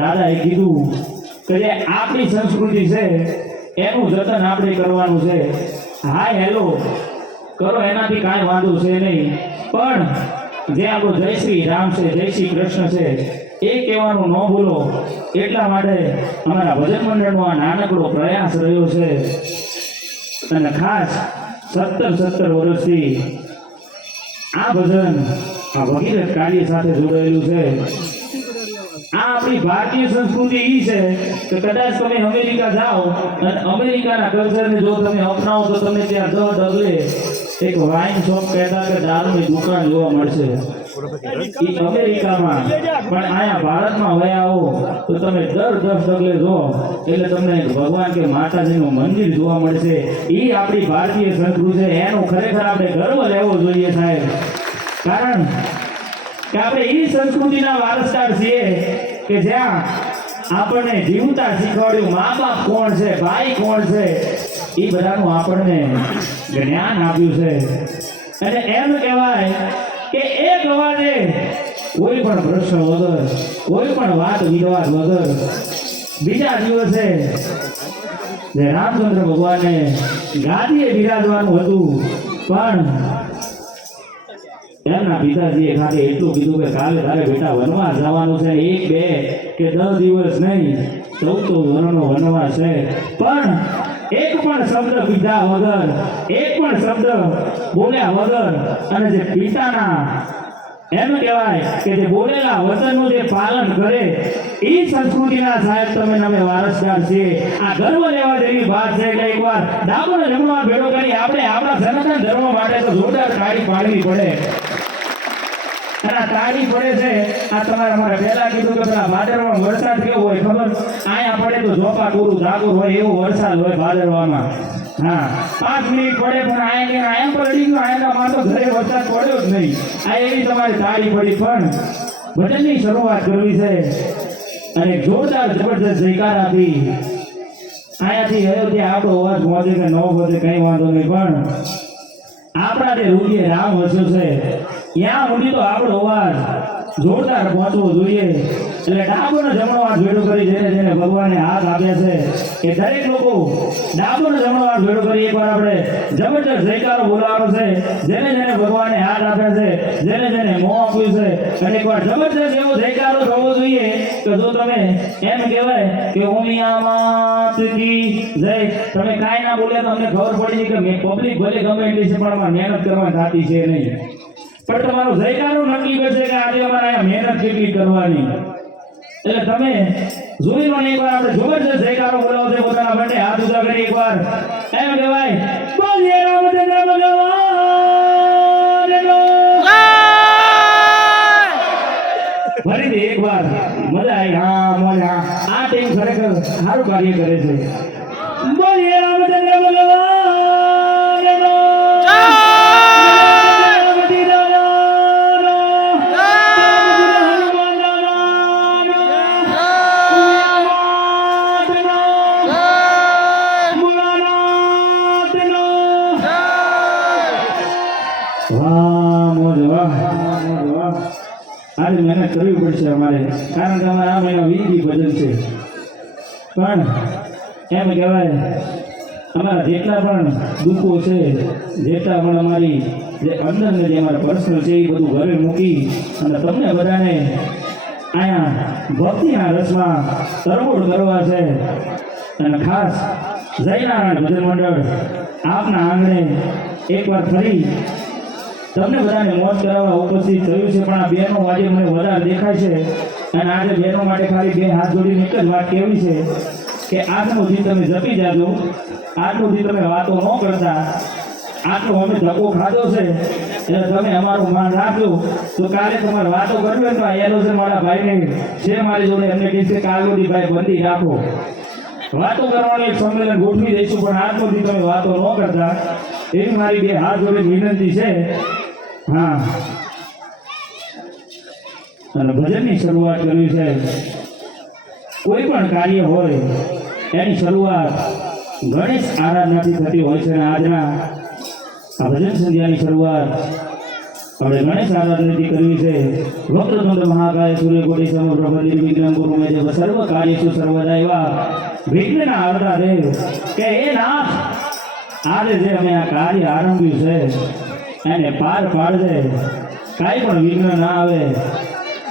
દાદાએ કીધું કે જે આપણી સંસ્કૃતિ છે એનું જતન આપણે કરવાનું છે. હાય હેલો કરો એનાથી કાંઈ વાંધો છે નહીં, પણ જે આપણો જય શ્રી રામ છે, જય શ્રી કૃષ્ણ છે એ કહેવાનું ન ભૂલો. એટલા માટે અમારા ભજન મંડળનો આ નાનકડો પ્રયાસ રહ્યો છે. અને ખાસ 17 વર્ષથી આ ભજન આ ભગીરથ કાર્ય સાથે જોડાયેલું છે. આ આપણી ભારતીય સંસ્કૃતિ એ છે કે કદાચ તમે અમેરિકા જાઓ અને અમેરિકાના કલ્ચરને જો તમે અપનાવો તો તમને ત્યાં ડગલે એક વાઇન શોપ કહેતા કે દારૂની દુકાન જોવા મળશે. એ અમેરિકામાં, પણ અહીંયા ભારતમાં વયા આવો તો તમે 10 ડગલે જો એટલે તમને ભગવાન કે માતાજીનું મંદિર જોવા મળશે. એ આપણી ભારતીય સંસ્કૃતિ છે, એનો ખરેખર આપણે ગર્વ લેવો જોઈએ સાહેબ. કારણ કે આપણે એ સંસ્કૃતિના વારસદાર છીએ કે જ્યાં આપણને જીવતા શીખવાડ્યું મા બાપ કોણ છે, ભાઈ કોણ છે, એ બધાનું આપણને જ્ઞાન આપ્યું છે. અને એમ કહેવાય કે એક અવાજે કોઈ પણ પ્રશ્ન વગર, કોઈ પણ વાત વિવાદ વગર બીજા દિવસે જે રામચંદ્ર ભગવાને ગાદીએ બિરાજવાનું હતું, પણ એમના પિતાજીએ ખાલી એટલું કીધું કે કાલે તારે બેટા વનવાસ જવાનું છે. 1, 2 કે 10 દિવસ નહીં, 14 વર્ષનો વનવાસ છે. પણ એક પણ શબ્દ કીધા વગર, એક પણ શબ્દ બોલ્યા વગર, અને જે પિતાના એમ કહેવાય કે જે બોલેલા વચનનું જે પાલન કરે એ સંસ્કૃતિના સાહેબ તમે અમે વારસદાર છીએ. આ ગર્વ લેવા જેવી વાત છે. એટલે એકવાર ડાબોને જમણવાર ભેળો કરી આપણે આપણા સનાતન ધર્મ માટે તો જોરદાર તાળી પાડવી પડે. અને આ તાળી પડે છે આ તમારે અમારે પહેલા કીધું કે પેલા ભાદરવામાં વરસાદ કેવો હોય ખબર? અહીંયા પડે તો ઝોપા પૂરું ધાગુર હોય એવો વરસાદ હોય ભાદરવામાં. હા, 5 મિનિટ પડે પણ આયા પડી ગયું, આયા માતો ઘરે વરસાદ પડ્યો જ નહીં. આ એવી તમારી તાળી પડી. પણ ભજનની શરૂઆત કરવી છે અને જોરદાર જબરજસ્ત જયકાર આપી અહીંયાથી અયોધ્યા આપણો અવાજ પહોંચે કે ન પહોંચે કંઈ વાંધો નહીં, પણ આપણા જે રૂપિયે રામ વસ્યો છે ત્યાં સુધી તો આપણો અવાજ જોરદાર પહોંચવો જોઈએ. એટલે ડાબોનો જમણો હાથ ભેડો કરી જેને ભગવાને હાથ આપ્યા છે એ દરેક લોકો ડાબોનો જમણો હાથ ભેડો કરી એકવાર આપણે જબરજસ્ત જયકારો બોલાવવાનો છે. જેને ભગવાને હાથ આપ્યા છે, જેને મોં આપ્યું છે, અને એકવાર જબરજસ્ત એવો જયકારો થવો જોઈએ કે જો તમે એમ કહેવાય કે ઉમિયા માત કી જય. તમે કાંઈ ના બોલ્યા તો અમને ખબર પડી કે પબ્લિક ભલે ગમે એટલી છે પણ અમારે મહેનત કરવા થતી છે નહીં. પણ તમારો જયકારો નક્કી કરશે કે આજે અમારે અહીંયા મહેનત કેટલી કરવાની. એટલે તમે જોઈ લો ને એકવાર આપણે જબરજસ્ત જયકારો બોલાવો છે પોતાના માટે હાથ ઊંચા કરી એકવાર એમ કહેવાય બોલીએ રામચંદ્ર ભગવાનનો ફરીથી એકવાર મજા આવી. હા મજા આ ટીમ ખરેખર સારું કાર્ય કરે છે. બોલીએ રામચંદ્ર ભગવાનનો આજે મહેનત કરવી પડશે અમારે, કારણ કે અમારે આ મહિના વીજળી ભજન છે. પણ એમ કહેવાય અમારા જેટલા પણ દુઃખો છે, જેટલા પણ અમારી જે અંદરને જે અમારા પર્સનલ છે એ બધું ઘરે મૂકી અને તમને બધાને અહીંયા ભક્તિના રસમાં તરબોળ કરવા છે. અને ખાસ જયનારાયણ ભજન મંડળ આપના આંગણે એકવાર ફરી તમને બધાને મોજ કરાવવા ઉપસ્થિત થયું છે. પણ આ બહેનો આજે મને વધારે દેખાય છે અને આજે બહેનો માટે ખાલી 2 હાથ જોડીને એક જ વાત કહેવી છે કે આજનો દી તમે જપી જાજો, આજનો દી તમે વાતો ન કરતા. આટલો અમે ધક્કો ખાધો છે એટલે તમે અમારું માન રાખજો. તો કાલે તમારે વાતો કરવી હોય તો આ એલો છે મારા ભાઈને છે મારી જોડે, એમને કહીશ કે કાલનો દી ભાઈ બંધી રાખો, વાતો કરવાનું એક સંમેલન ગોઠવી દઈશું. પણ આજનો દી તમે વાતો ન કરતા એવી મારી 2 હાથ જોડે વિનંતી છે. હા, અને ભજનની શરૂઆત કરવી છે. કોઈ પણ કાર્ય હોય એની શરૂઆત ગણેશ આરાધનાથી થતી હોય છે. અને આજના આ ભજન સંધ્યાની શરૂઆત આપણે ગણેશ આરાધનાથી કરવી છે. વક્રતુંડ મહાકાય સૂર્યકોટિ સમપ્રભ નિર્વિઘ્નં કુરુ મે દેવ સર્વ કાર્યેષુ સર્વદા એવા વિઘ્નના આવતા દેવ કે એ નાથ આજે જે અમે આ કાર્ય આરંભ્યું છે એને પાર પાડજે, કાંઈ પણ વિઘ્ન ના આવે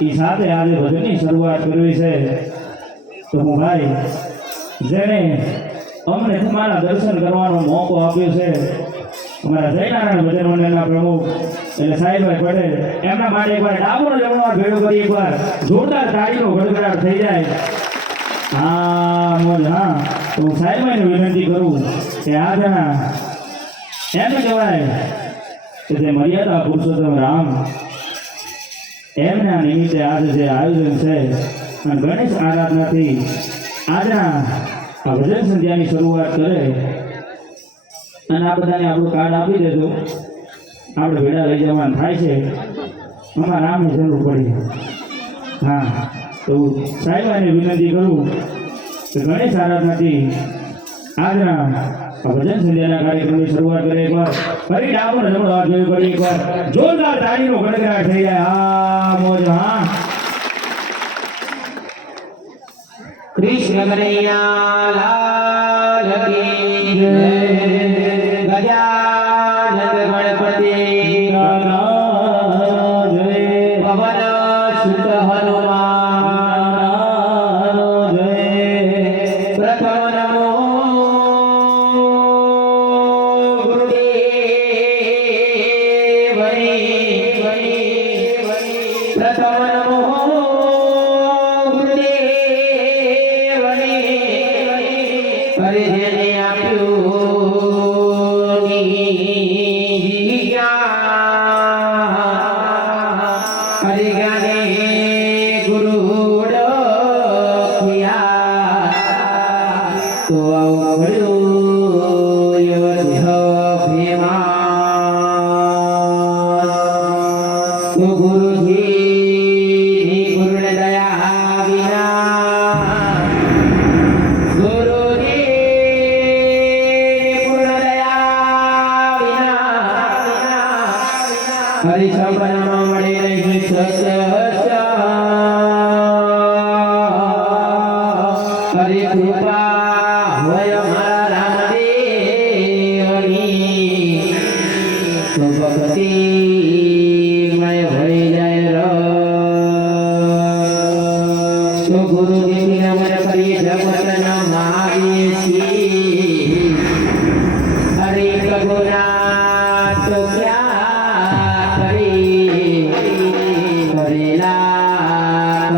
એ સાથે આજે ભજનની શરૂઆત કરવી છે. તો હું ભાઈ જેણે અમને તમારા દર્શન કરવાનો મોકો આપ્યો છે અમારા જયનારાયણ ભજન મંડળના પ્રમુખ એટલે સાહેબભાઈ પટેલ એમના માટે એકવાર ડાબોનો જમણો ભેળો કરી એકવાર જોરદાર તાળીનો ગડગડાટ થઈ જાય. હા મોજ. હા તો હું સાહેબભાઈને વિનંતી કરું કે આજના એમ કહેવાય કે જે મર્યાદા પુરુષોત્તમ રામ એમના નિમિત્તે આજે જે આયોજન છે અને ગણેશ આરાધનાથી આજના આ ભજન સંધ્યાની શરૂઆત કરે અને આ બધાને આપણું કાર્ડ આપી દેજો. આપણે ભેડા લઈ જવાનું થાય છે, અમારા રામની જરૂર પડી. હા તો સાહેબાને વિનંતી કરું કે ગણેશ આરાધનાથી આજના આ ભજન સંધ્યાના કાર્યક્રમની શરૂઆત કરે. એકવાર ફરી ડાબોનો જમણો હાથ જોયો કરી એકવાર જોરદાર તાળીનો ગડગડાટ થઈ જાય. હા મોજ. હા કૃષ્ણ કનૈયા લાલ કી જય. ગજાનંદ ગણપતિ ગણપતિ જય. પવન સુત હનુમાન જય. પ્રથમ નમો ગુરુદેવને. પ્રથમ નમો જેને આપ્યું હરિગાને ગુરુ તો ગુરુજી ગુરુને દયા વિના હરિ સપનામાં મળે નહીં હરિ કૃપા હોય મારા રામદેવની તો ભક્તિ મય હોય જાય તો ગુરુદેવને નમન કરી જગતના માવીએ છીએ. હરિ કગુના તો ક્યાં કરેલા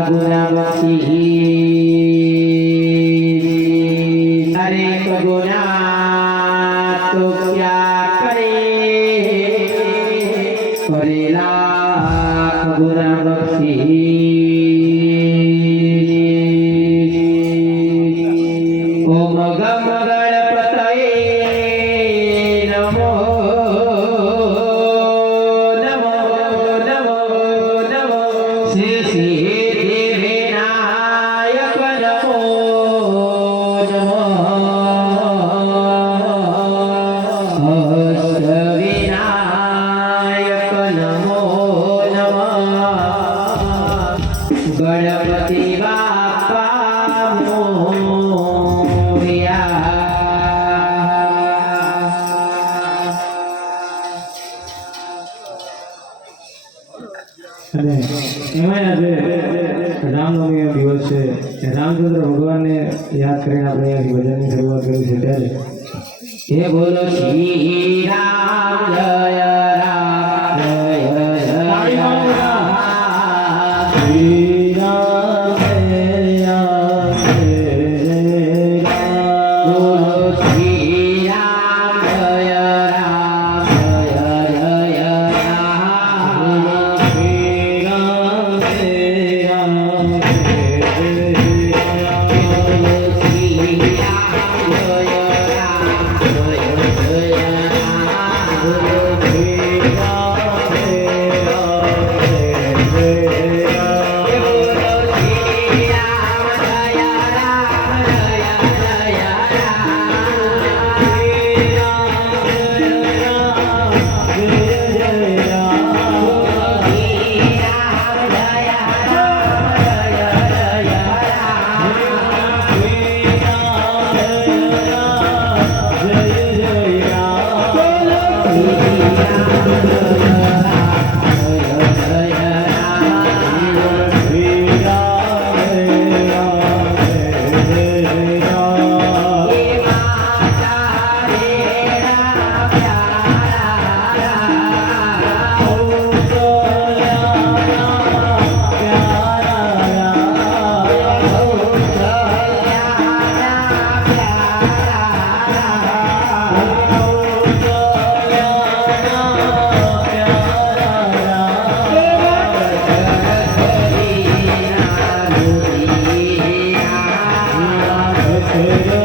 ગુના બક્ષી. હરે ગુના તો ક્યાં કરે કરેલા ગુના બક્ષી. ઓમ ગમ ગણપતયે નમો ગણપતિ બાપા અને એમાં આજે રામનવમીનો દિવસ છે. રામચંદ્ર ભગવાનને યાદ કરીને આપણે અહીંયાથી ભજનની શરૂઆત કરી છે. ત્યારે હે બોલો શ્રી રામ જય રામ જય જય રામ. શ્રી રામ જય રામ જય રામ. બોલો શ્રી રામ જય રામ જય જય રામ. શ્રી રામ જય રામ જય રામ. શ્રી રામ જય રામ જય જય Ram. Thank you.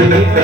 Hare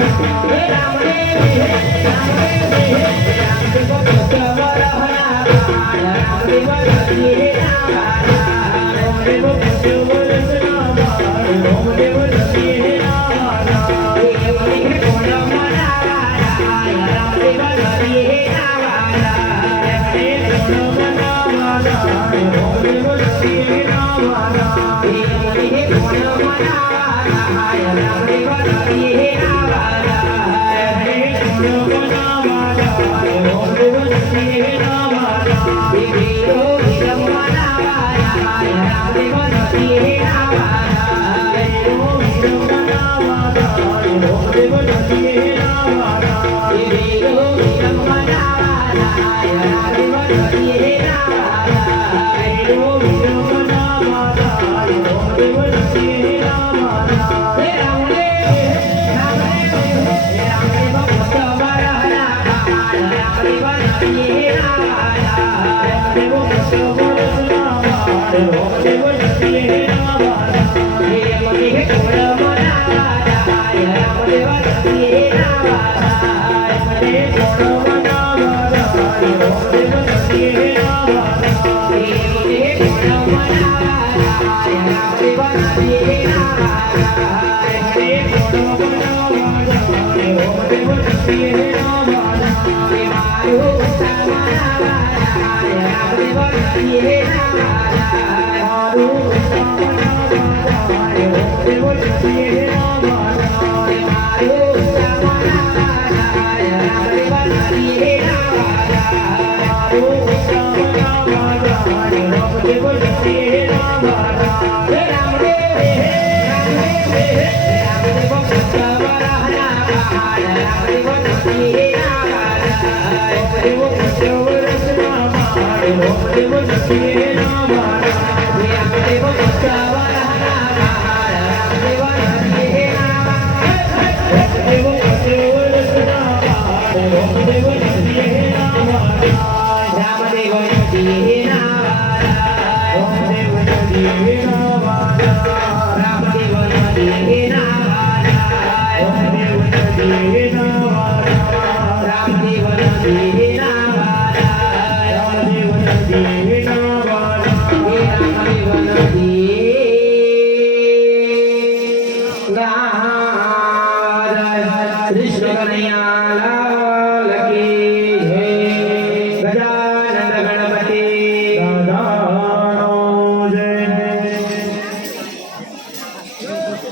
Thank you.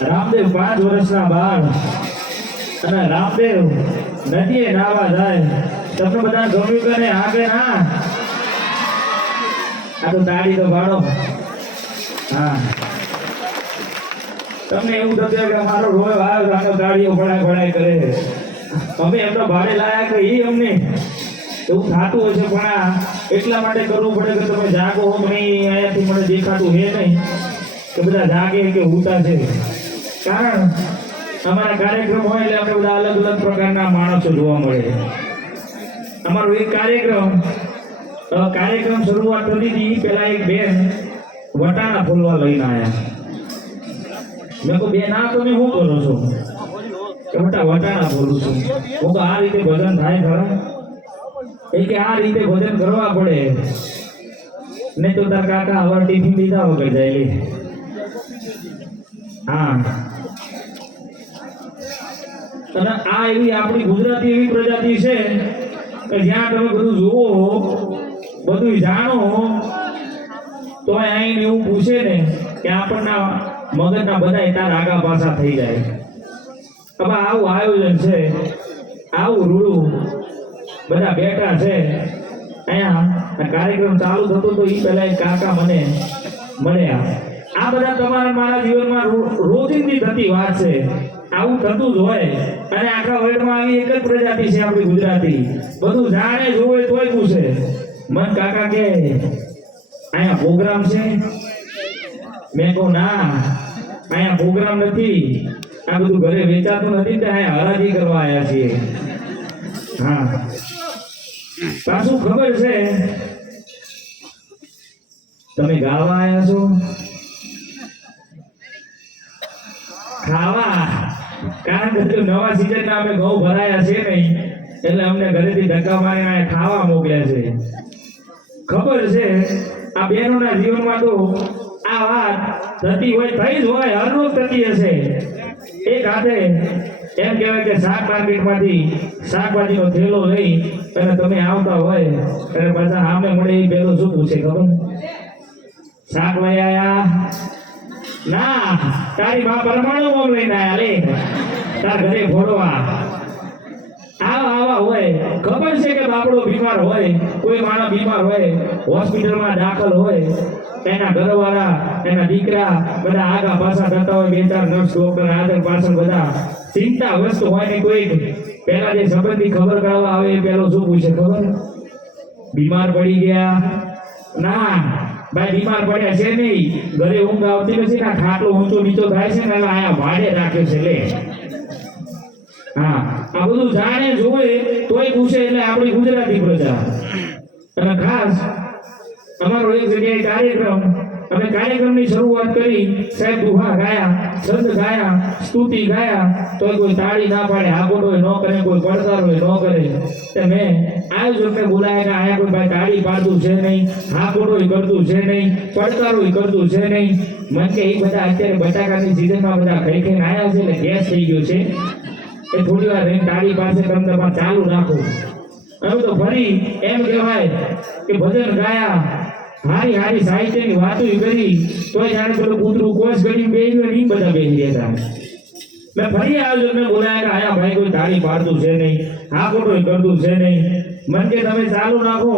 Ramdev 5 વર્ષના બાળ અને રામદેવ નદીએ નાવા જાય. તમને બધા ગમ્યું કે નહીં? હા કે ના? આ તો તાળી તો પાડો. હા, તમને એવું થતું કે મારો રોય વાળ રાનો તાળીઓ ભણાય કરે. અમે એમનો ભાડે લાયા કે એ અમને એવું થતું હશે, પણ આ એટલા માટે કરવું પડે કે તમે જાગો હો નહીં. અહીંયાથી મને દેખાતું હે નહીં કે બધા જાગે કે ઉતા છે. કારણ અમારા કાર્યક્રમ હોય એટલે આપણે બધા અલગ અલગ પ્રકારના માણસો જોવા મળે. અમારો એક કાર્યક્રમ શરૂઆત થતી હતી પેલા એક બેન વટાણા ફોલવા લઈને આવ્યા. મેં કહું બેન આ તમે શું કરો છો? કે બેટા વટાણા ફોલું છું. હું તો આ રીતે ભજન થાય ખરા? એ કે આ રીતે ભજન કરવા પડે, નહીં તો તાર કાકા હવે ટિફિન લીધા વગર જાય. હા, અને આ એવી આપણી ગુજરાતી એવી પ્રજાતિ છે કે જ્યાં તમે બધું જુઓ બધું જાણો તો અહીં એવું પૂછે ને કે આપણના મગજના બધા તાર આગા પાછા થઈ જાય. હવે આવું આયોજન છે, આવું રૂડું બધા બેઠા છે અહીંયા. કાર્યક્રમ ચાલુ થતો તો એ પહેલા એક કાકા મને મળ્યા. આ બધા તમારા મારા જીવનમાં રોજિંદી થતી વાત છે. આવું થતું જ હોય. અને આખા વર્લ્ડમાં આવી એક જ પ્રજાતિ છે આપણી ગુજરાતી. બધું જાણે જોવે તોય પૂછે. મન કાકા કે અહીંયા પ્રોગ્રામ છે? મેં કહું ના, અહીંયા પ્રોગ્રામ નથી. આ બધું ઘરે વેચાતું નથી, અહીંયા હરાજી કરવા આવ્યા છીએ. હા, પાછું ખબર છે તમે ગાવા આવ્યા છો? ખાવા કારણ કે જો નવા સિઝનના અમે ઘઉં ભરાયા છે નહીં એટલે અમને ઘરેથી ધક્કા મારીને અહીંયા ખાવા મોકલ્યા છે. ખબર છે આ બહેનોના જીવનમાં તો આ વાત થતી હોય, થઈ જ હોય, હરરોજ થતી હશે. એક હાથે એમ કહેવાય કે શાક માર્કેટમાંથી શાકભાજીનો થેલો લઈ અને તમે આવતા હોય અને પાછા આમે મળે એ પેલો શું પૂછે ખબર? શાક લઈ આયા? ના, તારી બા પરમાણુ બોમ્બ લઈને આયા લે તાર ઘરે ફોડવા. આવા હોય. ખબર છે કે બાપડો બીમાર હોય, કોઈ માણસ બીમાર હોય, હોસ્પિટલમાં દાખલ હોય, એના ઘરવાળા, એના દીકરા બધા આગા પાછા થતા હોય, બે ચાર નર્સ ડોક્ટર આગળ પાછળ બધા ચિંતા વસ્તુ હોય ને કોઈ પહેલા જે સંબંધી ખબર કાઢવા આવે એ પેલો શું પૂછે ખબર? બીમાર પડી ગયા? ના ભાઈ, બીમાર પડ્યા છે નહીં, ઘરે ઊંઘ આવતી નથી ને ખાટલો ઊંચો નીચો થાય છે ને એટલે આયા ભાડે રાખ્યો છે લે. હા, આ બધું જાણે જોવે તોય પૂછે એટલે આપણી ગુજરાતી પ્રજા. અને ખાસ અમારો એક જગ્યાએ કાર્યક્રમ, અમે કાર્યક્રમની શરૂઆત કરી, સાહેબ દુહા ગાયા, છંદ ગાયા, સ્તુતિ ગાયા, તોય કોઈ તાળી ના પાડે, આગોટોય ન કરે, કોઈ પડકારોય ન કરે. તે મેં આયોજકને બોલાયા કે આયા કોઈ ભાઈ તાળી પાડતું છે નહીં, આગોટોય કરતું છે નહીં, પડકારોય કરતું છે નહીં. મને કે એ બધા અત્યારે બટાકાની સિઝનમાં બધા ખાઈ ખાઈને આવ્યા છે એટલે ગેસ થઈ ગયો છે, એ થોડી વાર રહીને તાળી પાસે તમે ચાલુ રાખો. હવે તો ફરી એમ કહેવાય કે ભજન ગાયા, હારી હારી સાહિત્યની વાતો કરી, તોય જાણે પેલું કૂતરું કોસ કરી બેસી ગયું ને બધા બેસી ગયા. મેં ફરી આયોજકને બોલાયા કે આયા ભાઈ કોઈ તાળી પાડતું છે નહીં, આ ખોટું કરતું છે નહીં. મન કે તમે ચાલુ રાખો,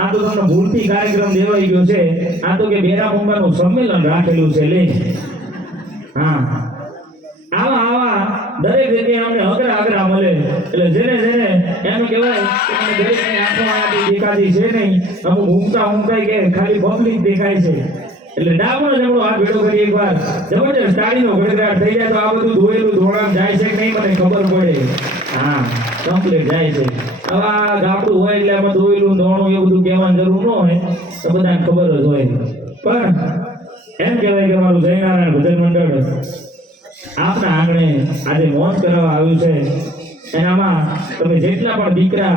આ તો તમને ભૂલથી કાર્યક્રમ દેવાઈ ગયો છે, આ તો કે બેરા મુંગાનું સંમેલન રાખેલું છે લે. હા, આવા દરેક જગ્યાએ અમને અઘરા મળે એટલે જેને એમ કહેવાય કે મને દરેકની આંખોમાં આપી દેખાતી છે નહીં, અમુક ઊંઘતા કે ખાલી પબ્લિક દેખાય છે એટલે ડાબો જમણો હાથ ભેડો કરી એકવાર જબરજસ્ત તાળીનો ગડગડાટ થઈ જાય તો આ બધું ધોયેલું ધોળામ જાય છે કે નહીં મને ખબર પડે. હા, કમ્પ્લીટ જાય છે. આવા ગામડું હોય એટલે આમાં ધોયેલું ધોણું એવું બધું કહેવાની જરૂર ન હોય, તો બધાને ખબર જ હોય. પણ એમ કહેવાય કે મારું જયનારાયણ ભજન મંડળ આપના આંગણે આજે મોજ કરાવવા આવ્યું છે. એનામાં તમે જેટલા પણ દીકરા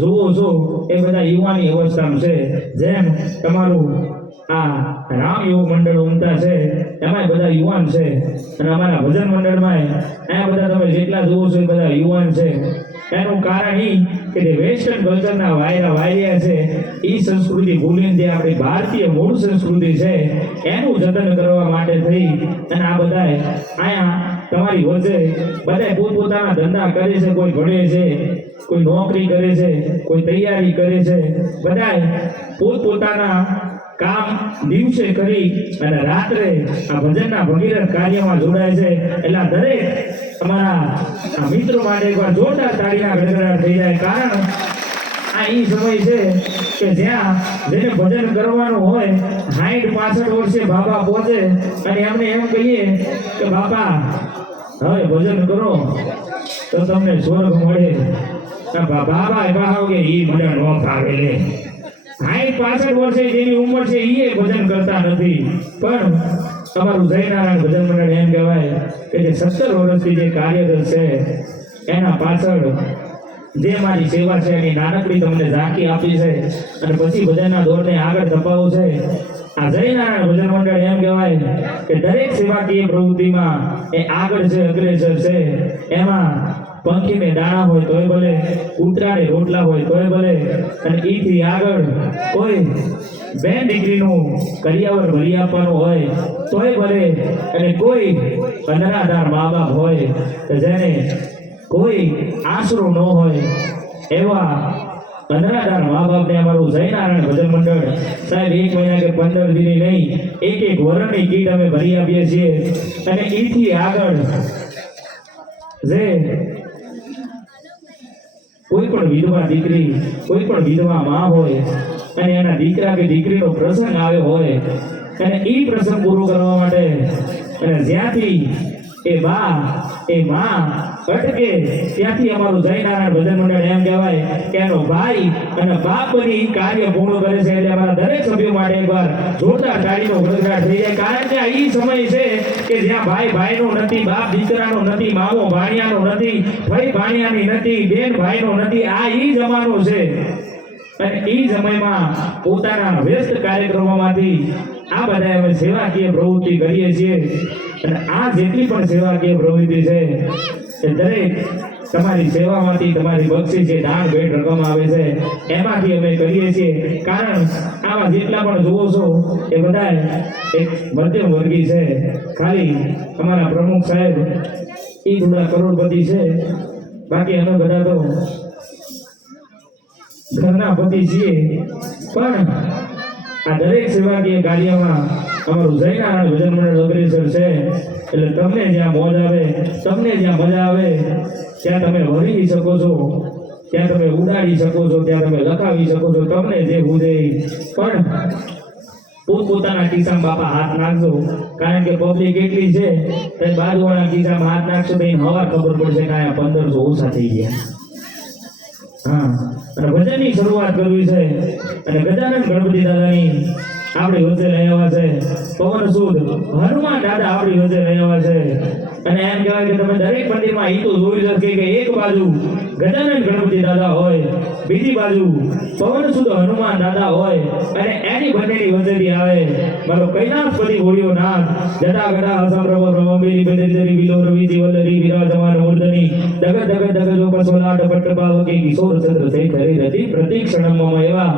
જુઓ છો એ બધા યુવાની અવસ્થાનું છે. જેમ તમારું આ રામ યુવક મંડળ ઉમતા છે એમાં બધા યુવાન છે, અને અમારા ભજન મંડળમાં અહીંયા બધા તમે જેટલા જુઓ છો એ બધા યુવાન છે. એનું કારણ એ કે જે વેસ્ટર્ન કલ્ચરના વાયરા છે એ સંસ્કૃતિ ભૂલીને જે આપણી ભારતીય મૂળ સંસ્કૃતિ છે એનું જતન કરવા માટે થઈ અને આ બધા અહીંયા તમારી વચ્ચે બધા પોતપોતાના ધંધા કરે છે, કોઈ ભણે છે, કોઈ નોકરી કરે છે, કોઈ તૈયારી કરે છે, બધા પોતપોતાના કામ દિવસે કરી અને રાત્રે આ ભજનના ભગીરથ કાર્યમાં જોડાય છે. એટલે દરેક અમારા આ મિત્રો માટે એકવાર જોરદાર તાળીના ગડગડાટ થઈ જાય. કારણ આ એ સમય છે કે જ્યાં જેને ભજન કરવાનું હોય 60-65 વર્ષે બાબા પહોંચે અને એમને એમ કહીએ કે બાપા હવે ભજન કરો તો તમને સ્વર્ગ મળે. બાબા એવા કે ઈ મને ન ફાવે લે. 65 વર્ષે જેની ઉંમર છે એ ભજન કરતા નથી. પણ તમારું જયનારાયણ ભજન મંડળ એમ કહેવાય કે જે 17 વર્ષથી જે કાર્યરત છે એના પાછળ જે મારી સેવા છે એની નાનકડી તમને ઝાંખી આપી છે અને પછી ભજનના દોરને આગળ ધપાવવું છે. આ જયનારાયણ ભજન મંડળ એમ કહેવાય કે દરેક સેવાકીય પ્રવૃત્તિમાં એ આગળ છે, અગ્રેસર છે. એમાં પંખીને દાણા હોય તોય ભલે, કૂતરાને રોટલા હોય તોય ભલે, અને ઈથી આગળ કોઈ બેન દીકરીનું કરિયાવર ભરી આપવાનું હોય તોય ભલે, અને કોઈ અનાધાર મા બાપ હોય કે જેને કોઈ આશરો ન હોય એવા અનાધાર મા બાપને અમારું જયનારાયણ ભજન મંડળ સાહેબ 1 મહિના કે 15 દિન નહીં, એક વરણની કીટ અમે ભરી આપીએ છીએ. અને ઈથી આગળ જે કોઈ પણ વિધવા દીકરી, કોઈ પણ વિધવા માં હોય અને એના દીકરા કે દીકરીનો પ્રસંગ આવ્યો હોય અને એ પ્રસંગ પૂરો કરવા માટે અને જ્યાંથી એ માં અટકે ત્યાંથી અમારું જયનારાયણ ભજન મંડળ એમ કહેવાય કે એનો ભાઈ અને બાપ બની ઈ કાર્ય પૂર્ણ કરે છે. એટલે અમારા દરેક સભ્યો માટે એકવાર જોરદાર તાળીનો ગડગડાટ થઈ જાય. કારણ કે આ ઈ સમય છે કે જ્યાં ભાઈ ભાઈનો નથી, બાપ દીકરાનો નથી, મામો ભાણિયાનો નથી, ભાઈ ભાણિયાની નથી, બેન ભાઈનો નથી. આ ઈ જમાનો છે. અને ઈ સમયમાં પોતાના વ્યસ્ત કાર્યક્રમોમાંથી આ બધા અમે સેવાકીય પ્રવૃત્તિ કરીએ છીએ. અને આ જેટલી પણ સેવાકીય પ્રવૃત્તિ છે એ દરેક તમારી સેવામાંથી તમારી બક્ષિસ છે, દાન ભેટ રકમ આવે છે, એમાંથી અમે કરીએ છીએ. કારણ આવા જેટલા પણ જુઓ છો એ બધા એક મધ્યમ વર્ગી છે. ખાલી અમારા પ્રમુખ સાહેબ એ થોડા કરોડપતિ છે, બાકી અમે બધા તો ઘરના પતિ છીએ. પણ આ દરેક સેવાકીય કાર્યમાં અમારું જયનારાયણ ભજન મંડળ અગ્રેસર છે. એટલે તમને જ્યાં મોજ આવે, તમને જ્યાં મજા આવે ત્યાં તમે વળી શકો છો, ત્યાં તમે ઉડાડી શકો છો, ત્યાં તમે લખાવી શકો છો, તમને જે બુધે. પણ પોતપોતાના ખિસ્સામાં બાપા હાથ નાખજો. કારણ કે પબ્લિક એટલી છે કે બાજુવાળા ખિસ્સામાં હાથ નાખશો તો એને હવાર ખબર પડશે કે આ 1500 ઓછા થઈ ગયા. હા, અને ભજનની શરૂઆત કરવી છે. અને ગજાનંદ ગણપતિ દાદાની આપણી વચ્ચે લઈ આવ્યા છે. પવન સુદ હનુમાન દાદા આપણી વચ્ચે લઈ આવ્યા છે. અને એમ કહેવાય કે તમે દરેક મંદિરમાં ઈ તો જોઈ શકે કે એક બાજુ ગજાનંદ ગણપતિ દાદા હોય, બીજી બાજુ પવન સુદ હનુમાન દાદા હોય, અને એની બંનેની વચ્ચેથી આવે મારો કૈલાસપતિ ભોળિયો નાથ જટા ગટા અસંભ્રમ બ્રહ્મબેરી બેદરી વિલો રવિજી વલ્લરી વિરાજમાન મૂર્ધની દગ દગ દગ જો પસોલાટ પટ્ટપાવકી કિશોર ચંદ્ર થઈ કરી હતી પ્રતિક્ષણમાં એવા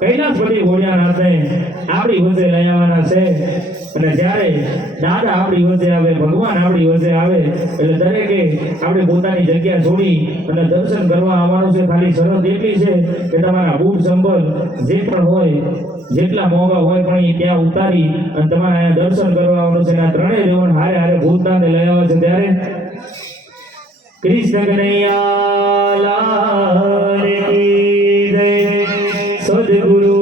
કૈલાસપતિ ભોળિયાનાથને આપણી વચ્ચે લઈ આવવાના છે. અને જ્યારે દાદા આપણી વચ્ચે આવે, ભગવાન આપણી વચ્ચે આવે એટલે દરેકે આપણે પોતાની જગ્યા છોડી અને દર્શન કરવા આવવાનું છે. ખાલી શરત એટલી છે કે તમારા બૂટ સંબળ જે પણ હોય, જેટલા મોંઘા હોય પણ એ ત્યાં ઉતારી અને તમારે અહીંયા દર્શન કરવા આવવાનું છે. આ ત્રણેય દેવન હારે હારે ભૂતનાથને લઈ આવે છે. ત્યારે કૃષ્ણ કનૈયા લાલ કી જય. સદગુરુ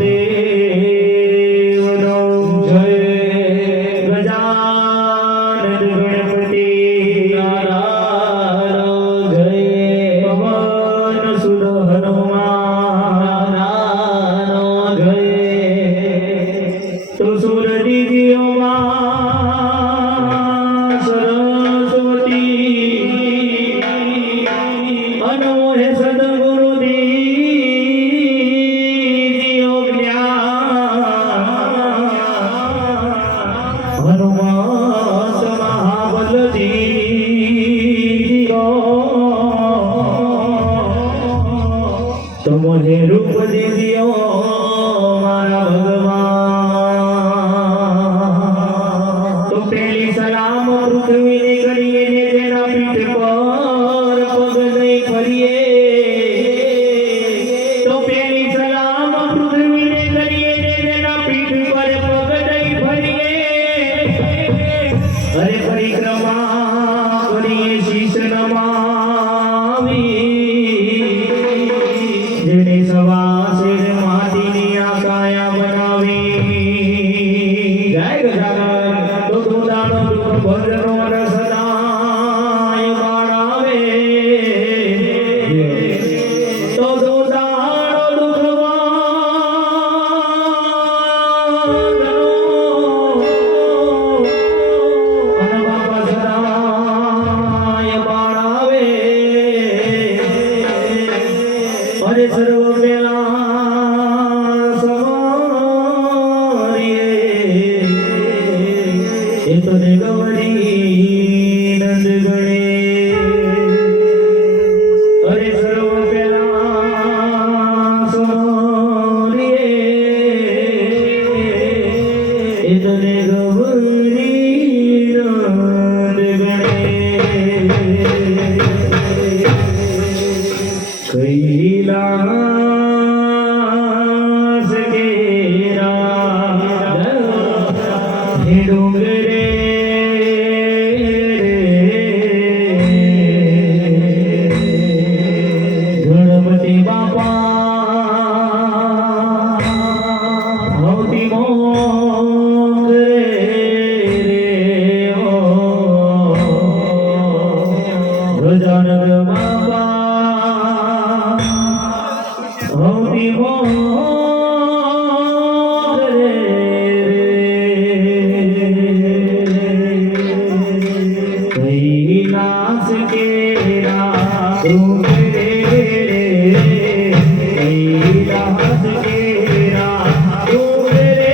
દેવનો જય. ગજાનંદ ગણપતિ દાદાનો જય. પવન સુત હનુમાનનો જય. તો સુરદીજીઓમાં સરસ્વતી અનમોહે સદગુરુ હનુમંત મહાબલદીઓ તમોને રૂપ દીધો મારા ભગવાન. તો પેલી સલામ પૃથ્વીની કરીએ ને જેના પીઠ પર પગ નહીં ફરીએ. તો પેલી સલામ પૃથ્વીને કરીએ ને જેના પીઠ પર પગ નહીં ફરીએ. હરે પરિક્રમા કરીએ શીશ નમાવી. જેને સવા શેર માટીની આ કાયા બનાવી. જય ગજાનન. તો દાનો દુઃખ ભજનો ને સદાય બાળાવે. તો દાનો દુઃખ હરે સર્વ પેલા સવારીએ એ તો ગવરી નંદ ગણે. હરે સર્વ પેલા સવારીએ એ તો ગવરી નંદ ગણે. કૈલાસ કેરા હે ડુંગરે ગણપતિ બાપા ભૌતિ મોંઘરે રે. હૌતી મોર રે કૈલાસ કેરા રૂપ રે કૈલાસ કેરા રૂપ રે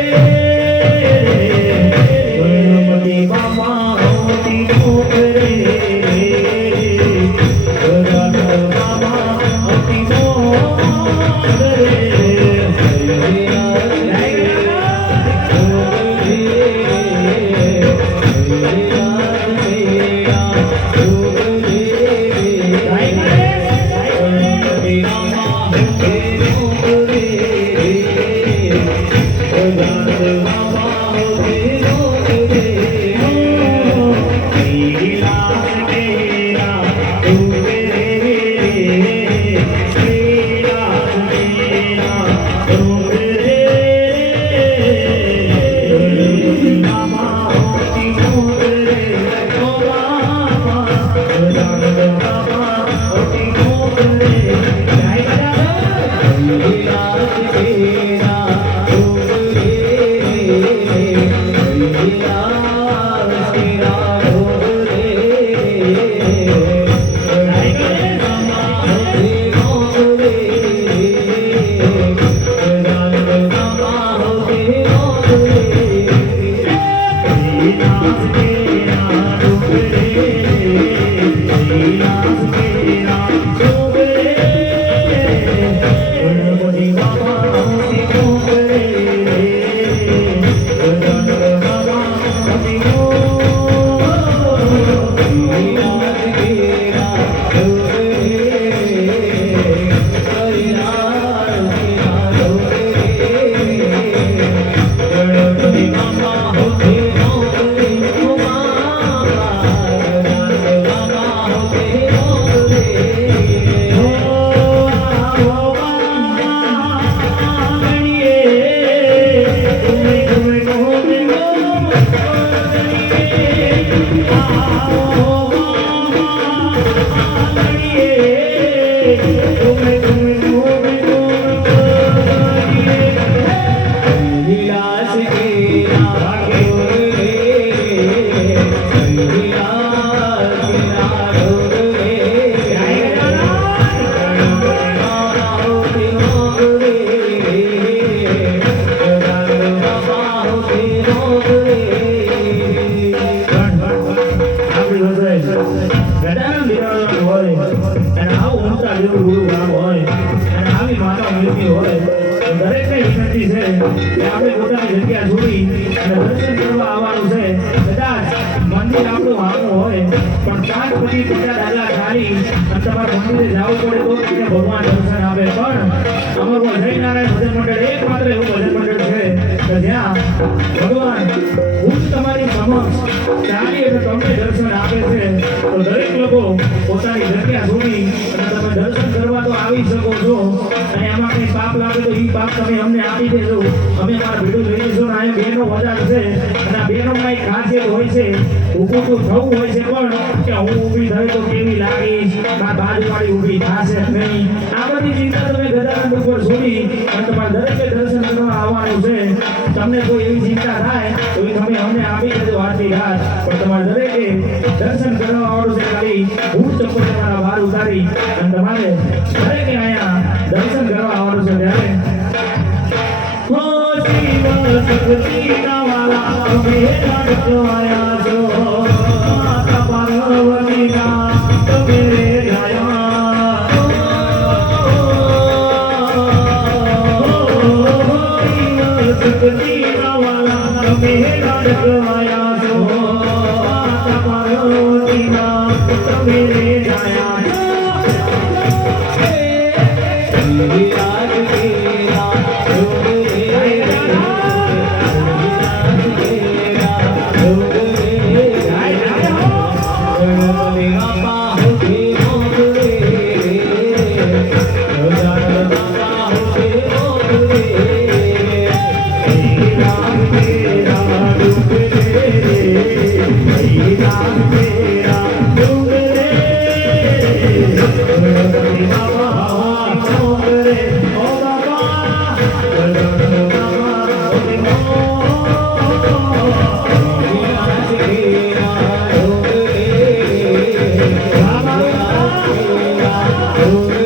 ગણપતિ બાપા હૌતી મોર રે આપણે પોતાની જગ્યા છોડી અને દર્શન કરવા આવવાનું છે. કદાચ મંદિર આપણું આગળ હોય પણ 5 પછી બીજા ડાલા ખાલી અને તમારે મંદિરે જવું પડે તો તમને ભગવાન દર્શન આપે. પણ અમારું જયનારાયણ ભજન મંડળ એકમાત્ર એવું ભજન મંડળ છે કે જ્યાં ભગવાન ખુદ તમારી સમક્ષ ચાલી અને તમને દર્શન આપે છે. તો દરેક લોકો પોતાની જગ્યા છોડી અને તમે દર્શન કરવા તો આવી શકો છો. અને એમાં કંઈ પાપ લાગે તો એ પાપ તમે અમને આપી દેજો. અમે અમારા ભેડું લઈ લઈશું. અને આ બેનો વધાર છે અને આ બેનોમાં એક ખાસિયત હોય છે. ઊભું તો થવું હોય છે પણ કે હું ઊભી થાય તો કેવી લાગીશ, મારા બાજુવાળી ઊભી થશે નહીં, આ બધી ચિંતા તમે ગજાનંદ ઉપર છોડી અને તમારે દરેકે દર્શન કરવા આવવાનું છે. તમને કોઈ એવી ચિંતા થાય તો એ તમે અમને આપી દેજો આટલી રાત. પણ તમારે દરેકે દર્શન કરવા આવવાનું છે. ખાલી હું ચપ્પલ તમારા બહાર ઉતારી અને તમારે દરેકે અહીંયા દર્શન કરવા આવવાનું છે. ત્યારે શક્તિના વાલા અમે લાડકવાયા છો, માતા પાર્વતીના તમે રે જાયા. શક્તિના વાલા અમે લાડકવાયા છો, માતા પાર્વતીના તમે રે જાયા. Oh Thank you.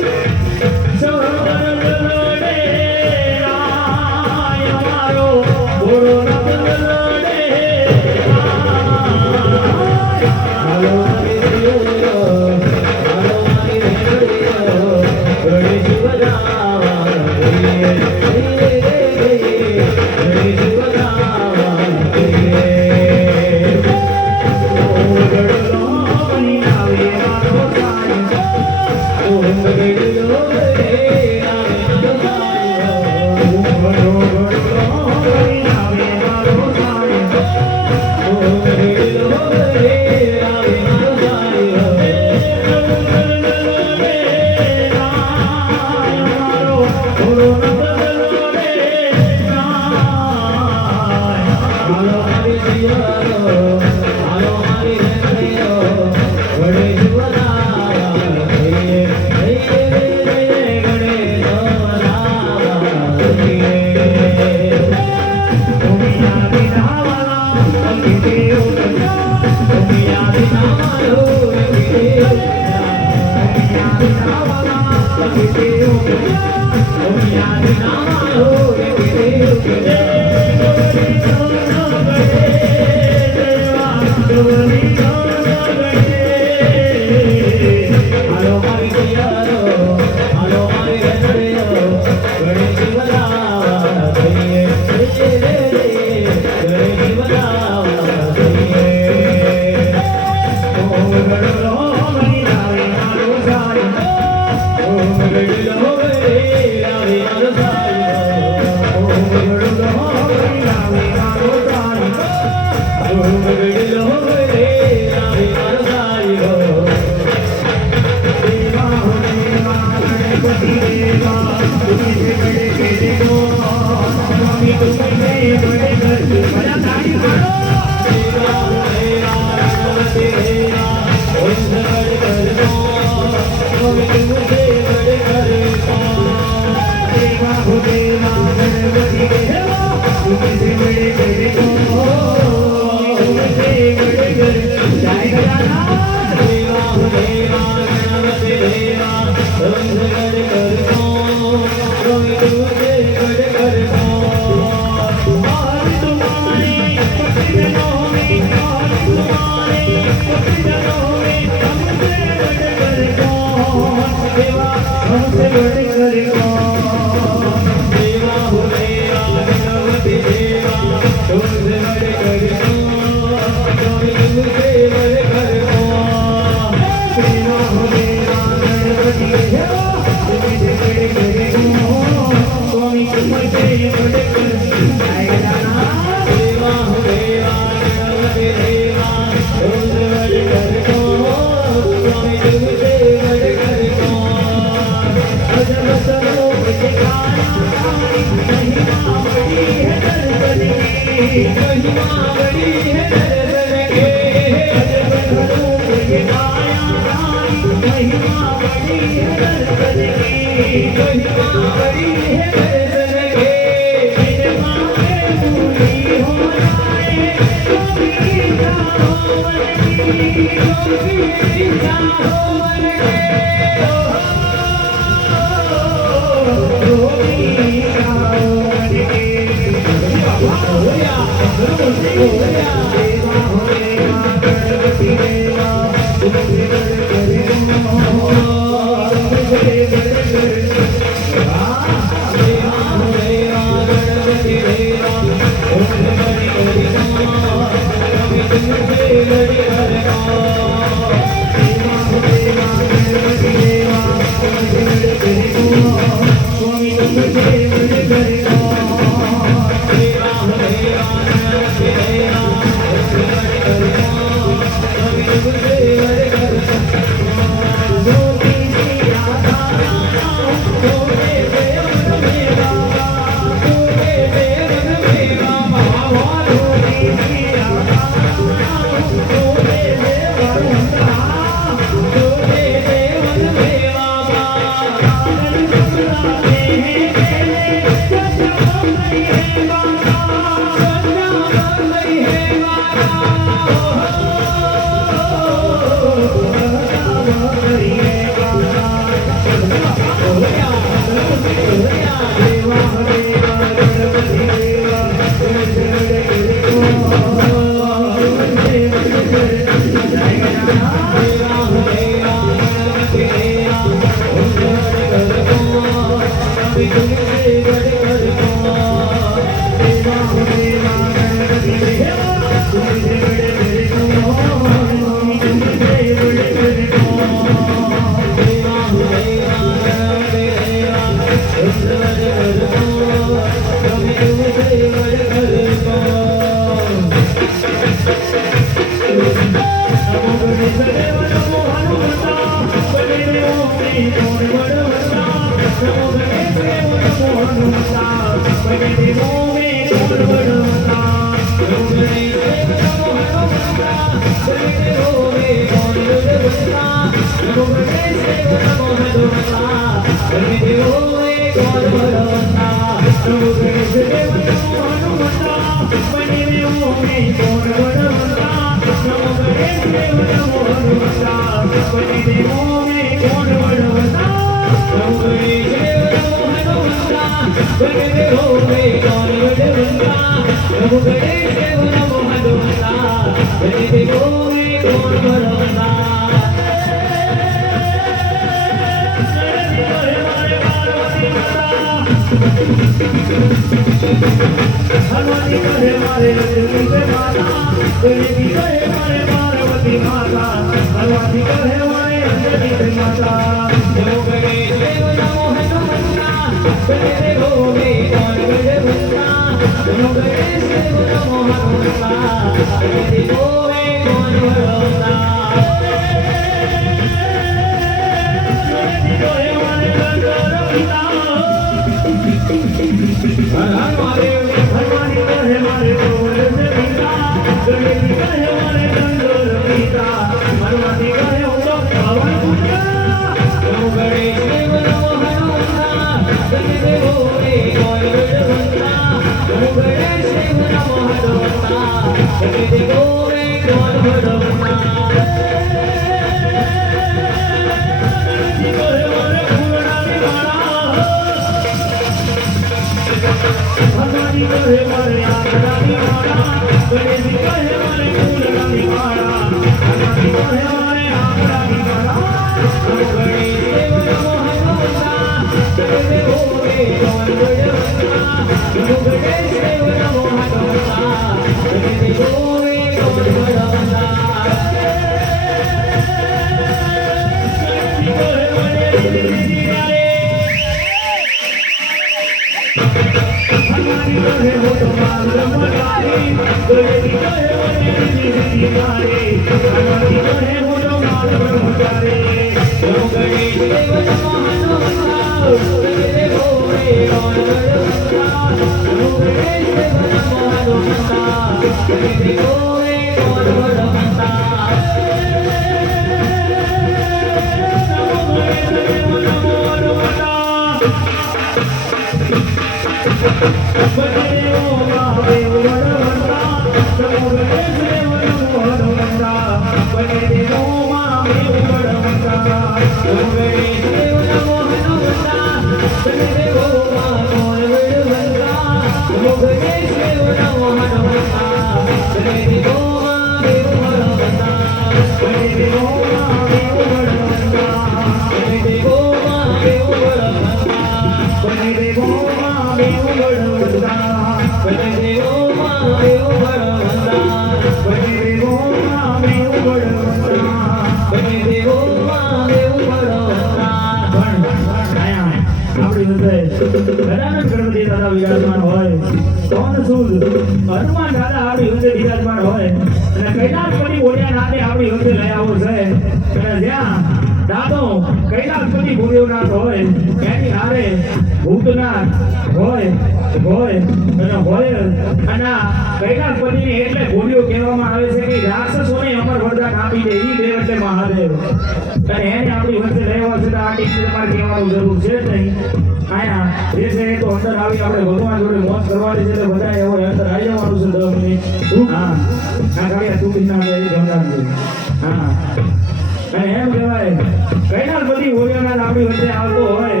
કૈલાસ બધી ઓરિયાના આપણી વચ્ચે આવતો હોય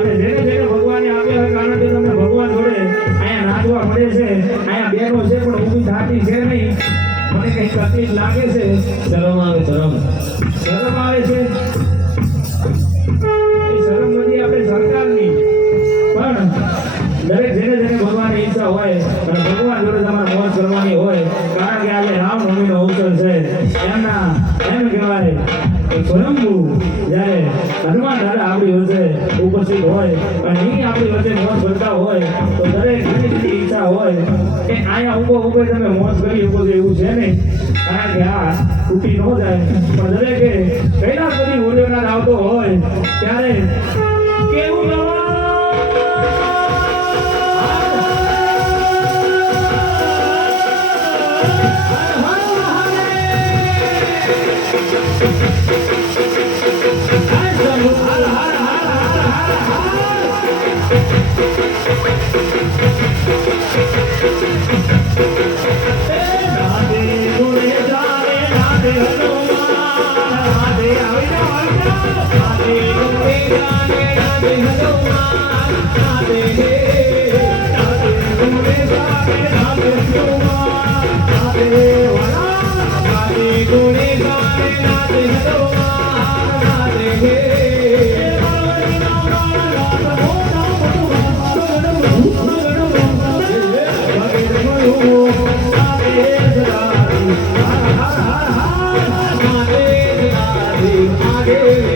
અને જેને જેને ભગવાને આપ્યા હોય તકલીફ લાગે છે, શરમ આવે શરમ. શરમ આવે છે. એ શરમ બધી આપણે સરકારની, પણ દરેક જેને જેને ભગવાનની ઈચ્છા હોય અને ભગવાન જોડે તમારે મોજ કરવાની હોય, કારણ કે આજે રામનવમીનો અવસર છે, એમના એમ કહેવાય કે સ્વયંભૂ જ્યારે હનુમાન દાદા આપણી વચ્ચે ઉપસ્થિત હોય અને એ આપણી વચ્ચે મોજ કરતા હોય તો દરેક ઘણી બધી ઈચ્છા હોય કે અહીંયા ઊભો તમે મોજ કરી શકો છો એવું છે નહીં, કારણ કે આ તૂટી ન જાય. પણ દરેકે કૈલાસ બધી ઓડિયોનાથ આવતો હોય ત્યારે કેવું ગવા Hare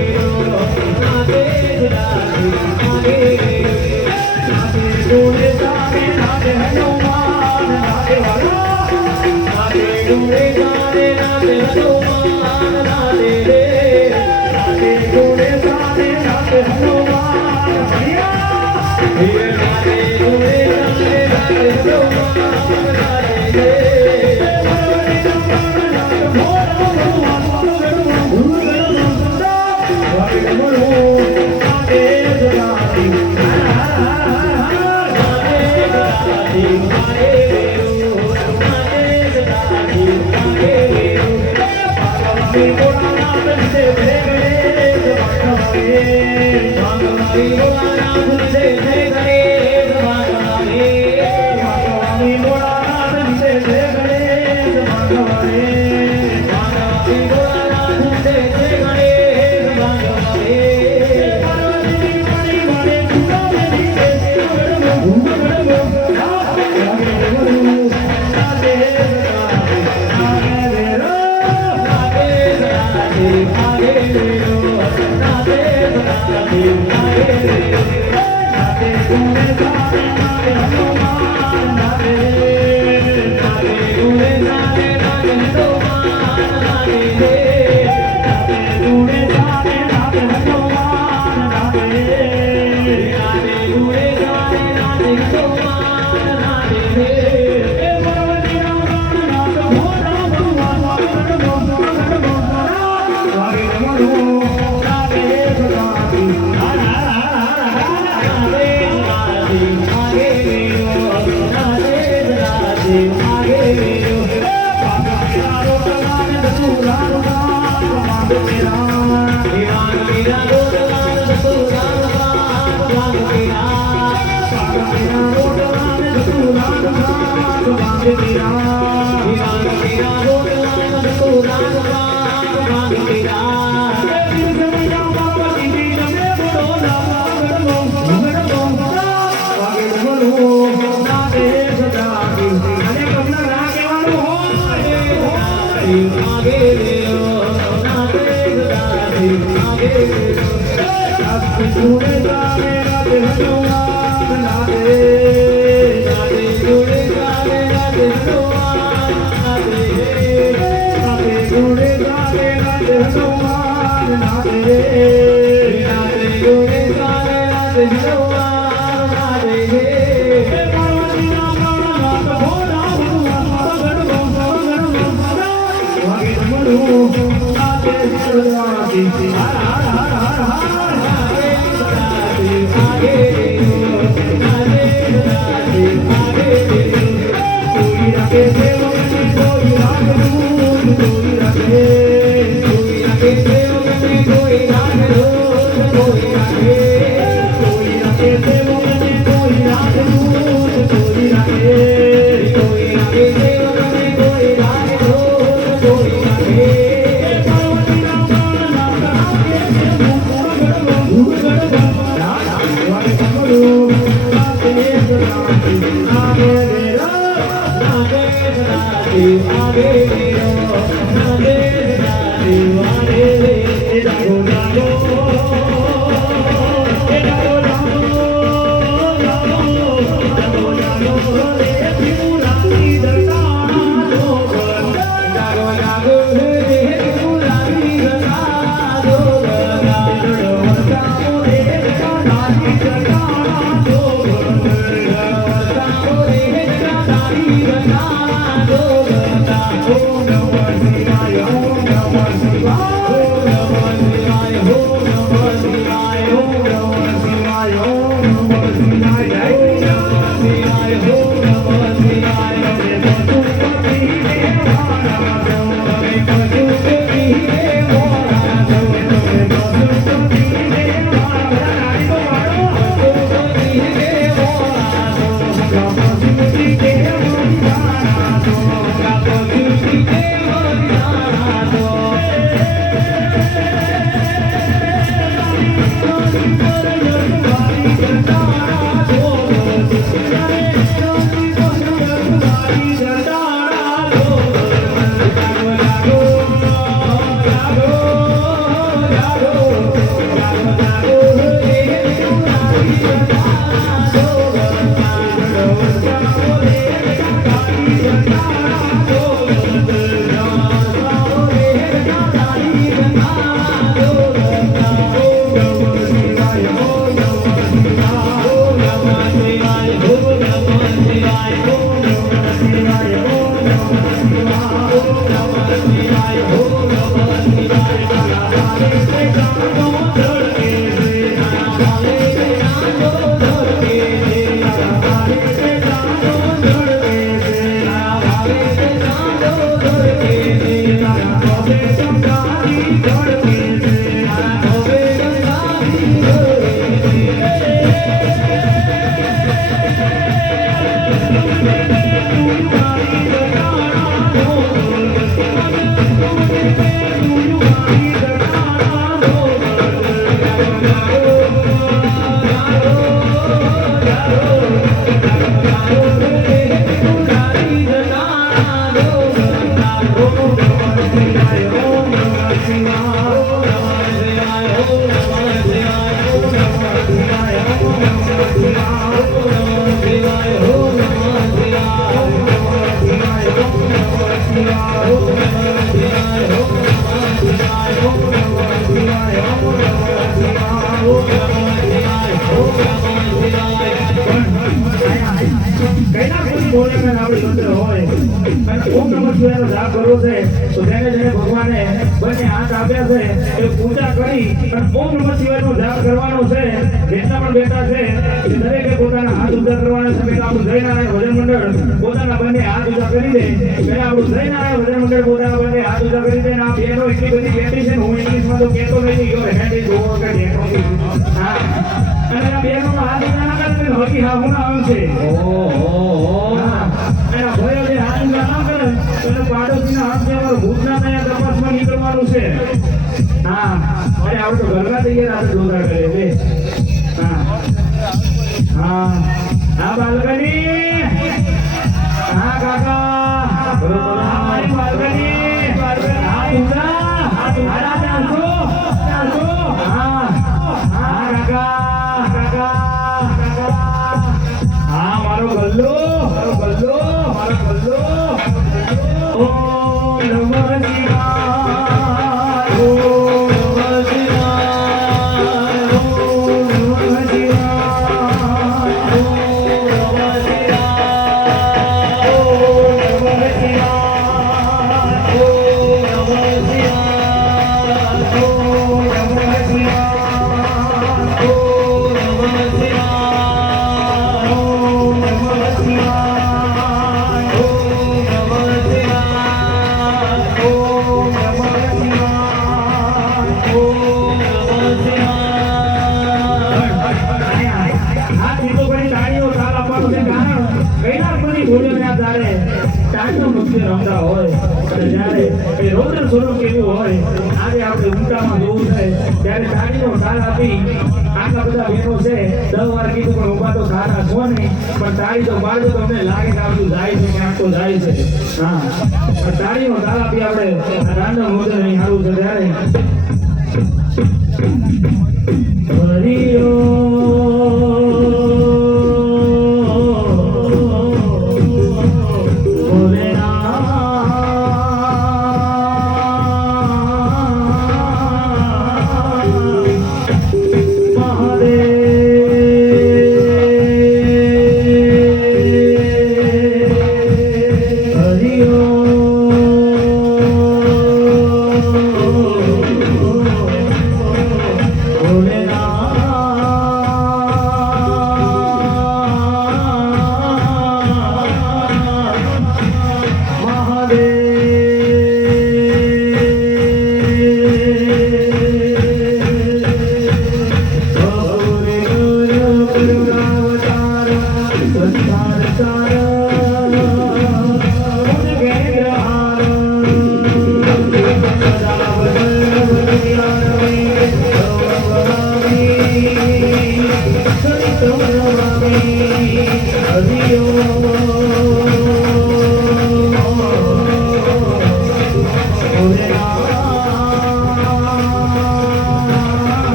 આટલા બધા બહેનો છે 10 વાર કીધું પણ ઉભા તો થાતા છો નહીં પણ તાળી તો પાડજો તો અમને લાગે કે આ બધું જાય છે ક્યાંક તો જાય છે હા પણ તાળીનો તાળ આપી આપણે આ રાંડા મોદર અહીં સારું છે ત્યારે હરિયો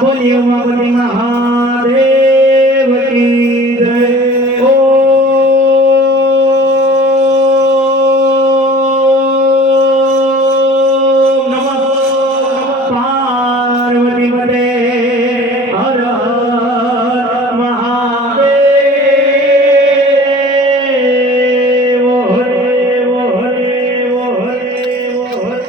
બોલીએ ઉમાપતિ મહાદેવ કી જય. ઓમ નમઃ પાર્વતી પતે હર હર મહાદેવ. હરે હરે હરે.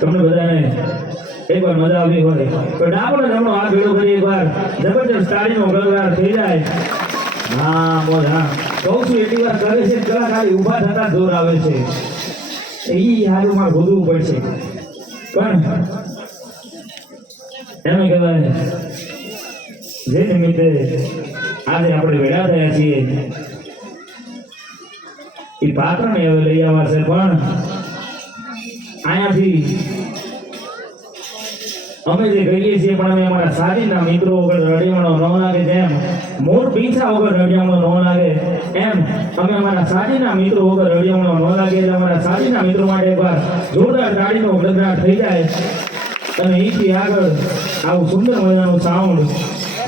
તમને બધાને એકવાર મજા આવી હોય તો ડાબોને જમણો હાથ ભેગો કરી એકવાર જબરજસ્ત તાળીનો ગળગળાટ થઈ જાય. હા મોજ હા કહું છું એટલી વાર કરે છે કલાકાર ઊભા થતા જોર આવે છે ઈ હાલુમાં ગોદવું પડશે પણ એમ કહેવાય જે નિમિત્તે આજે આપણે ભેગા થયા છીએ એ પાત્રને હવે લઈ આવવા છે પણ અહીંયાથી અમે જે કહીએ છીએ પણ અમે અમારા સાજીના મિત્રો વગર રડિયામણો ન લાગે જેમ મોર પીંછા વગર રડિયામણો ન લાગે એમ અમે અમારા સાજીના મિત્રો વગર રડિયામણો ન લાગે એટલે અમારા સાજીના મિત્રો માટે એકવાર જોરદાર તાળીનો ગડગડાટ થઈ જાય અને અહીંથી આગળ આવું સુંદર મજાનું સાઉન્ડ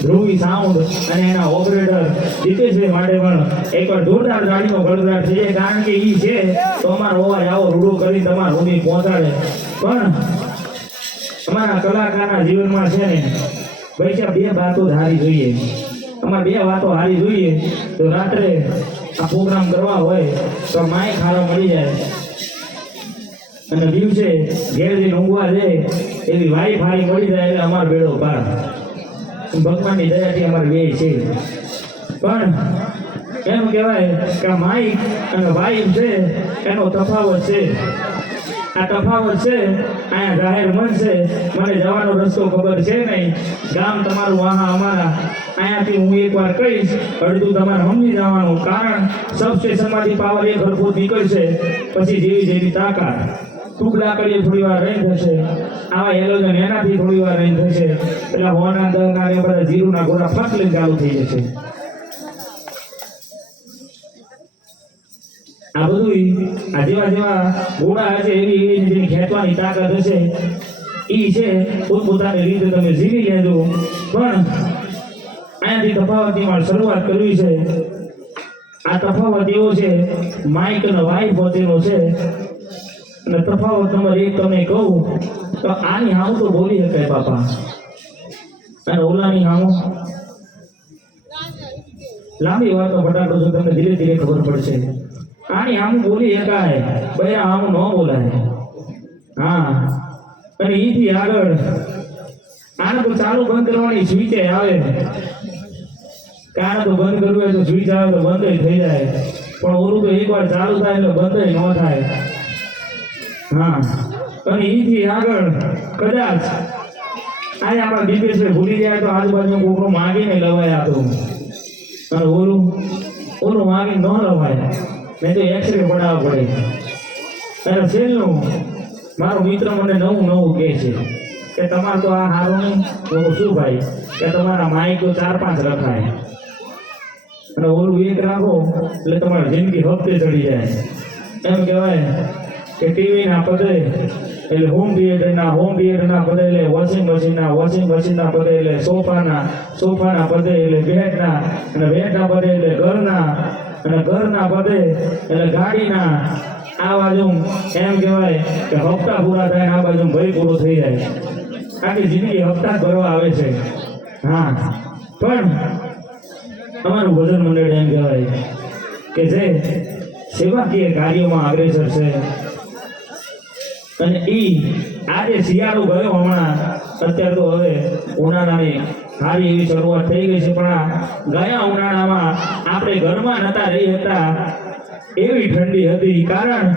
ધ્રુવી સાઉન્ડ અને એના ઓપરેટર જીતેશભાઈ માટે પણ એકવાર જોરદાર તાળીનો ગડગડાટ થઈ જાય કારણ કે ઈ છે તો અમારો અવાજ આવો રૂડો કરી તમારા સુધી પહોંચાડે પણ અમારા કલાકારના જીવનમાં છે ને પૈસા બે વાતો હારી જોઈએ અમારે બે વાતો હારી જોઈએ તો રાત્રે આ પ્રોગ્રામ કરવા હોય તો માય ખારો મળી જાય અને દિવસે ઘેર જઈને ઊંઘવા જાય એવી વાઈ ફારી મળી જાય એટલે અમારો બેડો પાર ભગવાનની દયાથી અમારે બે છે પણ એમ કહેવાય કે માઇક અને વાઇફ છે એનો તફાવત છે આ તફાવત છે અહીંયા જાહેર મંચ છે મને જવાનો રસ્તો ખબર છે નહીં ગામ તમારું વાહા અમારા અહીંયાથી હું એકવાર કહીશ અડધું તમારે સમજી જવાનું કારણ સબસ્ટેશનમાંથી પાવર એક હરખું નીકળશે પછી જેવી જેવી તાકાત ટુકડા કરીએ થોડી વાર રહી થશે આવા એલોજન એનાથી થોડી વાર રહી થશે એટલે હોના દરના ને બધા જીરુના ગોળા ફટ લઈને ચાલુ થઈ જશે આ બધું આ જેવા જેવા ઘોડા હશે એવી જેની ખેંચવાની તાકાત હશે ઈ છે પોતપોતાની રીતે તમે જીવી લેજો પણ અહીંયાથી તફાવતની મારે શરૂઆત કરવી છે આ તફાવત એવો છે માઇક અને વાઇફ વચ્ચેનો છે અને તફાવત નંબર 1 તમને કહું તો આની હાવ તો બોલી શકાય બાપા અને ઓલાની હાવ લાંબી વાતો ફટાકડો છો તમને ધીરે ધીરે ખબર પડશે આની આમ બોલી શકાય બયા આમ ન બોલાય હા અને ઈથી આગળ આને તો ચાલુ બંધ કરવાની સ્વિચ આવે કારણ તો બંધ કરવું હોય તો સ્વિચ આવે તો બંધ થઈ જાય પણ ઓલું તો એકવાર ચાલુ થાય એટલે બંધ ન થાય હા અને ઈથી આગળ કદાચ આજે આપણા દીપેશભાઈ ભૂલી જાય તો આજુબાજુ કોકનું માગીને લવાય આતો અને ઓલું માગી ન લવાય નહીં તો એક્સરે પડાવવા પડે અને છેલ્લું મારો મિત્ર મને નવું કહે છે કે તમારે તો આ હારું નહીં. તો શું ભાઈ કે તમારા માઇક તો 4-5 રખાય અને ઓલું એક રાખો એટલે તમારી જિંદગી હપ્તે ચડી જાય. એમ કહેવાય કે ટીવી ના પદે એટલે હોમ થિયેટરના પદે એટલે વોશિંગ મશીનના પદે એટલે સોફાના પદે એટલે બેડના, અને બેડના પદે એટલે ઘરના, અને ઘરના પદે એટલે ગાડીના. આ બાજુ એમ કહેવાય કે હપ્તા પૂરા થાય ને આ બાજુ ભય પૂરો થઈ જાય. આખી જિંદગી હપ્તા જ ભરવા આવે છે. હા, પણ અમારું ભજન મંડળ એમ કહેવાય કે જે સેવાકીય કાર્યોમાં અગ્રેસર છે. અને આજે શિયાળો ગયો હમણાં, અત્યારે તો હવે ઉનાળાની સારી એવી શરૂઆત થઈ ગઈ છે. પણ આ ગયા ઉનાળામાં આપણે ઘરમાં નતા રહી હતા, એવી ઠંડી હતી. કારણ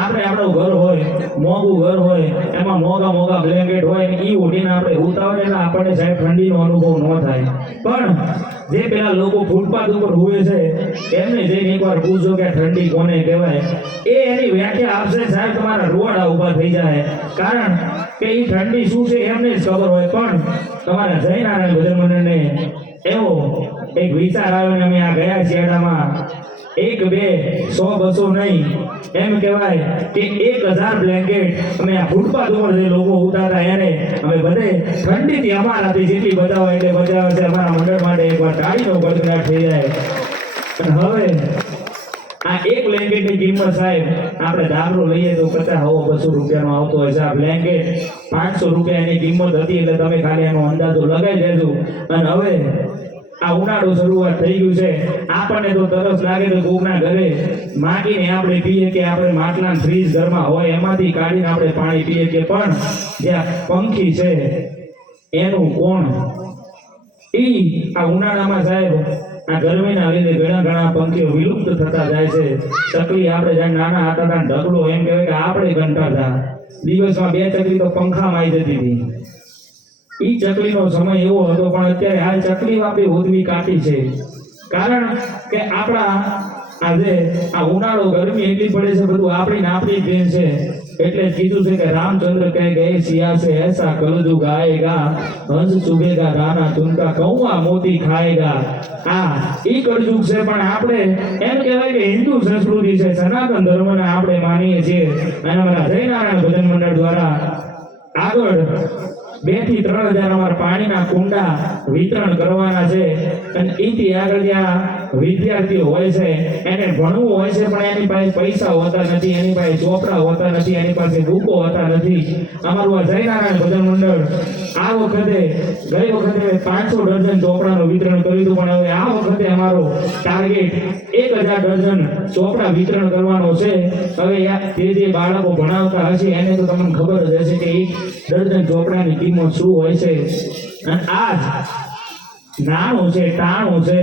આપણે આપણું ઘર હોય, મોંઘું ઘર હોય, એમાં મોંઘા બ્લેન્કેટ હોય ને એ ઓઢીને આપણે ઉતા હોય એટલે આપણને સાહેબ ઠંડીનો અનુભવ ન થાય. પણ જે પેલા લોકો ફૂટપાથ ઉપર હુએ છે એમને જઈને એકવાર પૂછો કે ઠંડી કોને કહેવાય, એ એની વ્યાખ્યા આપશે સાહેબ, તમારા રૂવાડા ઊભા થઈ જાય. કારણ કે એ ઠંડી શું છે એમને જ ખબર હોય. પણ તમારા જયનારાયણ ભજન મંડળને એવો એક વિચાર આવ્યો ને અમે આ ગયા શિયાળામાં 1, 2, 100, 200 નહીં, એમ કહેવાય કે 1000 બ્લેન્કેટ અમે આ ફૂટપાથ ઉપર જે લોકો ઉતારતા એને અમે બધે ઠંડીથી અમારાથી જેટલી બચાવો એટલે બચાવે છે. અમારા મંડળ માટે એકવાર તાળીનો ગડગડાટ થઈ જાય. અને હવે આ એક બ્લેન્કેટની કિંમત સાહેબ આપણે દાખલો લઈએ તો 50-200 રૂપિયાનો આવતો હોય છે. આ બ્લેન્કેટ 500 રૂપિયાની કિંમત હતી એટલે તમે ખાલી એનો અંદાજો લગાવી દેજો. અને હવે આ ઉનાળો શરૂઆત થઈ ગયું છે, આપણને તો તરસ લાગે તો કોકના ઘરે માંગીને આપણે પીએ કે આપણે માટલા ફ્રીજ ઘરમાં હોય એમાંથી કાઢીને આપણે પાણી પીએ કે. પણ જે આ પંખી છે એનું કોણ? આ ઉનાળામાં સાહેબ આ ગરમીના લીધે ઘણા પંખીઓ વિલુપ્ત થતા જાય છે. ચકલી આપણે જ્યારે નાના હતા ત્યાં ઢગલો એમ કહેવાય કે આપણે કંટાળતા, દિવસમાં 2 ચકલી તો પંખામાં આવી જતી હતી. ઈ ચકલીનો સમય એવો હતો. પણ અત્યારે હાલ ચકલી આપણી હોદવી કાઢી છે. કારણ કે આપણા આજે આ ઉનાળો ગરમી એટલી પડે છે, બધું આપણી દેન છે. એટલે કીધું છે કે રામચંદ્ર કહે ગए सिया से ऐसा कलजुग आएगा, हंस चुभेगा दाना तुनका कौआ मोती खाएगा. ઈ કળયુગ છે. પણ આપણે એમ કહેવાય કે હિન્દુ સંસ્કૃતિ છે, સનાતન ધર્મને આપણે માનીએ છીએ. અને અમારા જયનારાયણ ભજન મંડળ દ્વારા આગળ 2 થી 3000 અમારા પાણીના કુંડા વિતરણ કરવાના છે. અને એથી આગળ જ્યાં વિદ્યાર્થીઓ હોય છે એને ભણવું હોય છે, પણ એની પાસે પૈસા હોતા નથી, એની પાસે ચોપડા હોતા નથી, એની પાસે બુકો હોતા નથી. અમારું આ જયનારાયણ ભજન મંડળ આ વખતે ગઈ વખતે 500 ડઝન ચોપડાનું વિતરણ કર્યું હતું. પણ હવે આ વખતે અમારો ટાર્ગેટ 1000 ડઝન ચોપડા વિતરણ કરવાનો છે. હવે જે બાળકો ભણાવતા હશે એને તો તમને ખબર જ હશે કે 1 ડઝન ચોપડાની કિંમત શું હોય છે. અને આજ નાનું છે, ટાણું છે,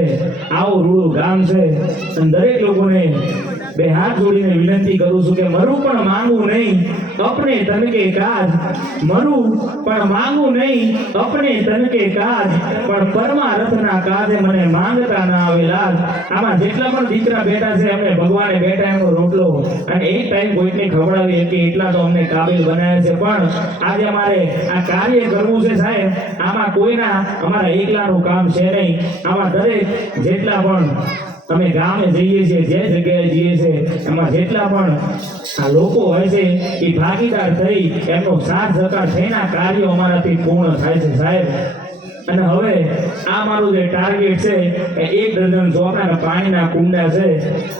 આવું રૂડું ગામ છે. અને દરેક લોકોને 2 હાથ જોડીને વિનંતી કરું છું કે મરું પણ માંગવું નહીં, अपने तन के काज. मरू पण मांगू नहीं, अपने तन के काज. पण परमार्थना काजे मने मांगता ना आवे लाज. आमा जेटला पण દીકરા બેટા છે એમને ભગવાને બેટા એમનો રોટલો અને એક ટાઈમ કોઈને ખવડાવી કે એટલા તો અમને કાબિલ બનાવ્યા છે. પણ આજે અમારે આ કાર્ય કરવું છે સાહેબ, આમાં કોઈના અમારા એકલાનું કામ છે નહીં. આમાં દરેક જેટલા પણ અમે ગામે જઈએ છીએ, જે જગ્યાએ જઈએ છીએ, એમાં જેટલા પણ આ લોકો હોય છે એ ભાગીદાર થઈ એમનો સાથ સહકાર થઈને આ કાર્યો અમારાથી પૂર્ણ થાય છે સાહેબ. અને હવે આ મારું જે ટાર્ગેટ છે એ 1 ડઝન ચોખાના પાણીના કુંડા છે.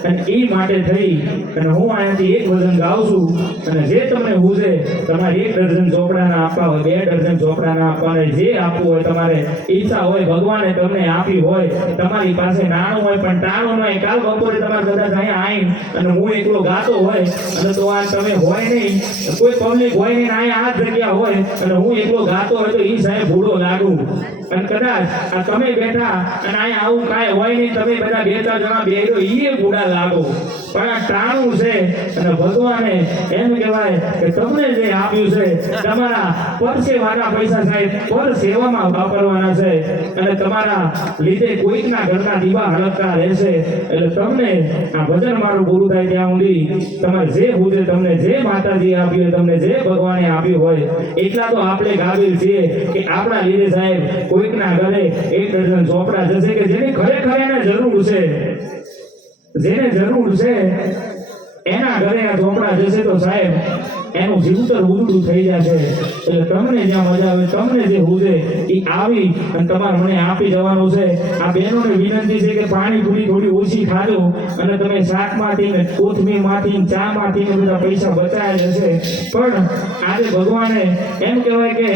અને એ માટે થઈ અને હું અહીંયાથી 1 ભજન ગાઉં છું. અને જે તમને હુજે તમારે 1 ડઝન ચોપડાના આપવા હોય, 2 ડઝન ચોપડાના આપવાને જે આપવું હોય તમારે ઈચ્છા હોય, ભગવાને તમને આપી હોય, તમારી પાસે નાણું હોય પણ ટાણું નહીં. કાલ બપોરે તમારે કદાચ અહીંયા આવીને અને હું એકલો ગાતો હોય અને તો આ તમે હોય નહીં, કોઈ પબ્લિક હોય નહીં, અહીંયા આ જગ્યા હોય અને હું એકલો ગાતો હોય તો એ સાહેબ ભૂલો લાગુ. અને કદાચ આ તમે બેઠા અને અહીંયા આવું કાંઈ હોય નહીં, તમે બધા બે ચાર જણા બેહો ઈ બુડા લાગો, પણ આ ટાણું છે અને ભગવાને એમ કહેવાય કે તમને જે આપ્યું છે તમારા પરસેવાના પૈસા સાહેબ પર સેવામાં વાપરવાના છે અને તમારા લીધે કોઈકના ઘરના દીવા હળગતા રહેશે. એટલે તમને આ ભજન મારું પૂરું થાય ત્યાં સુધી તમારે જે પૂજે, તમને જે માતાજી આપ્યું હોય, તમને જે ભગવાને આપ્યું હોય એટલા તો આપણે કાબિલ છીએ કે આપણા લીધે સાહેબ કોઈકના ઘરે 1 ડઝન ચોપડા જશે કે જેની ખરેખર એને જરૂર છે, જેને જરૂર છે એના ઘરે આ ચોપડા જશે તો સાહેબ એનું જીવતર ઉજળું થઈ જશે. એટલે તમને જ્યાં મજા આવે, તમને જે હુજે એ આવી અને તમારે મને આપી જવાનું છે. આ બહેનોને વિનંતી છે કે પાણીપુરી થોડી ઓછી ખાજો અને તમે શાકમાંથી ને કોથમીરમાંથી ચામાંથી ને બધા પૈસા બચાયા જશે. પણ આજે ભગવાને એમ કહેવાય કે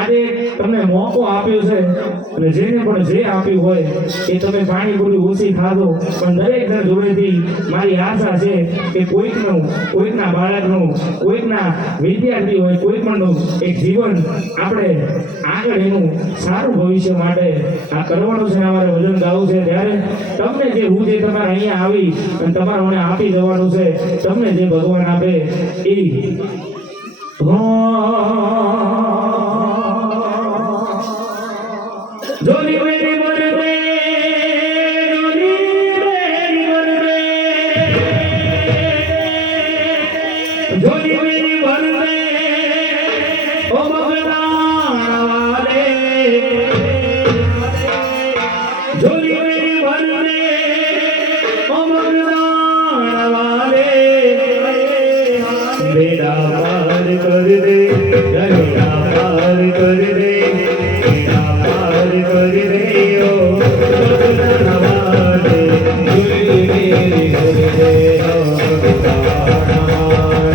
આજે તમને મોકો આપ્યો છે અને જેને પણ જે આપ્યું હોય એ તમે પાણીપુરી ઓછી ખાધો, પણ દરેક જણ જોડેથી મારી આશા છે કે કોઈકના બાળકનું, કોઈકના વિદ્યાર્થી હોય, કોઈ પણનું એક જીવન આપણે આગળ એનું સારું ભવિષ્ય માટે આ કરવાનું છે, અમારે વજન ગાવું છે. ત્યારે તમને જે હું જે તમારે અહીંયા આવી અને તમારે મને આપી જવાનું છે, તમને જે ભગવાન આપે એ જોલી વેરી વરદે, જોલી વેરી વરદે, ઓ બગદાણા વાલે, જોલી વેરી વરદે, ઓ બગદાણા વાલે, બેડા પાર કર દે, બેડા પાર કર દે, બેડા પાર કર દે, ઓ બગદાણા વાલે, જોલી વેરી વરદે, ઓ બગદાણા વાલે,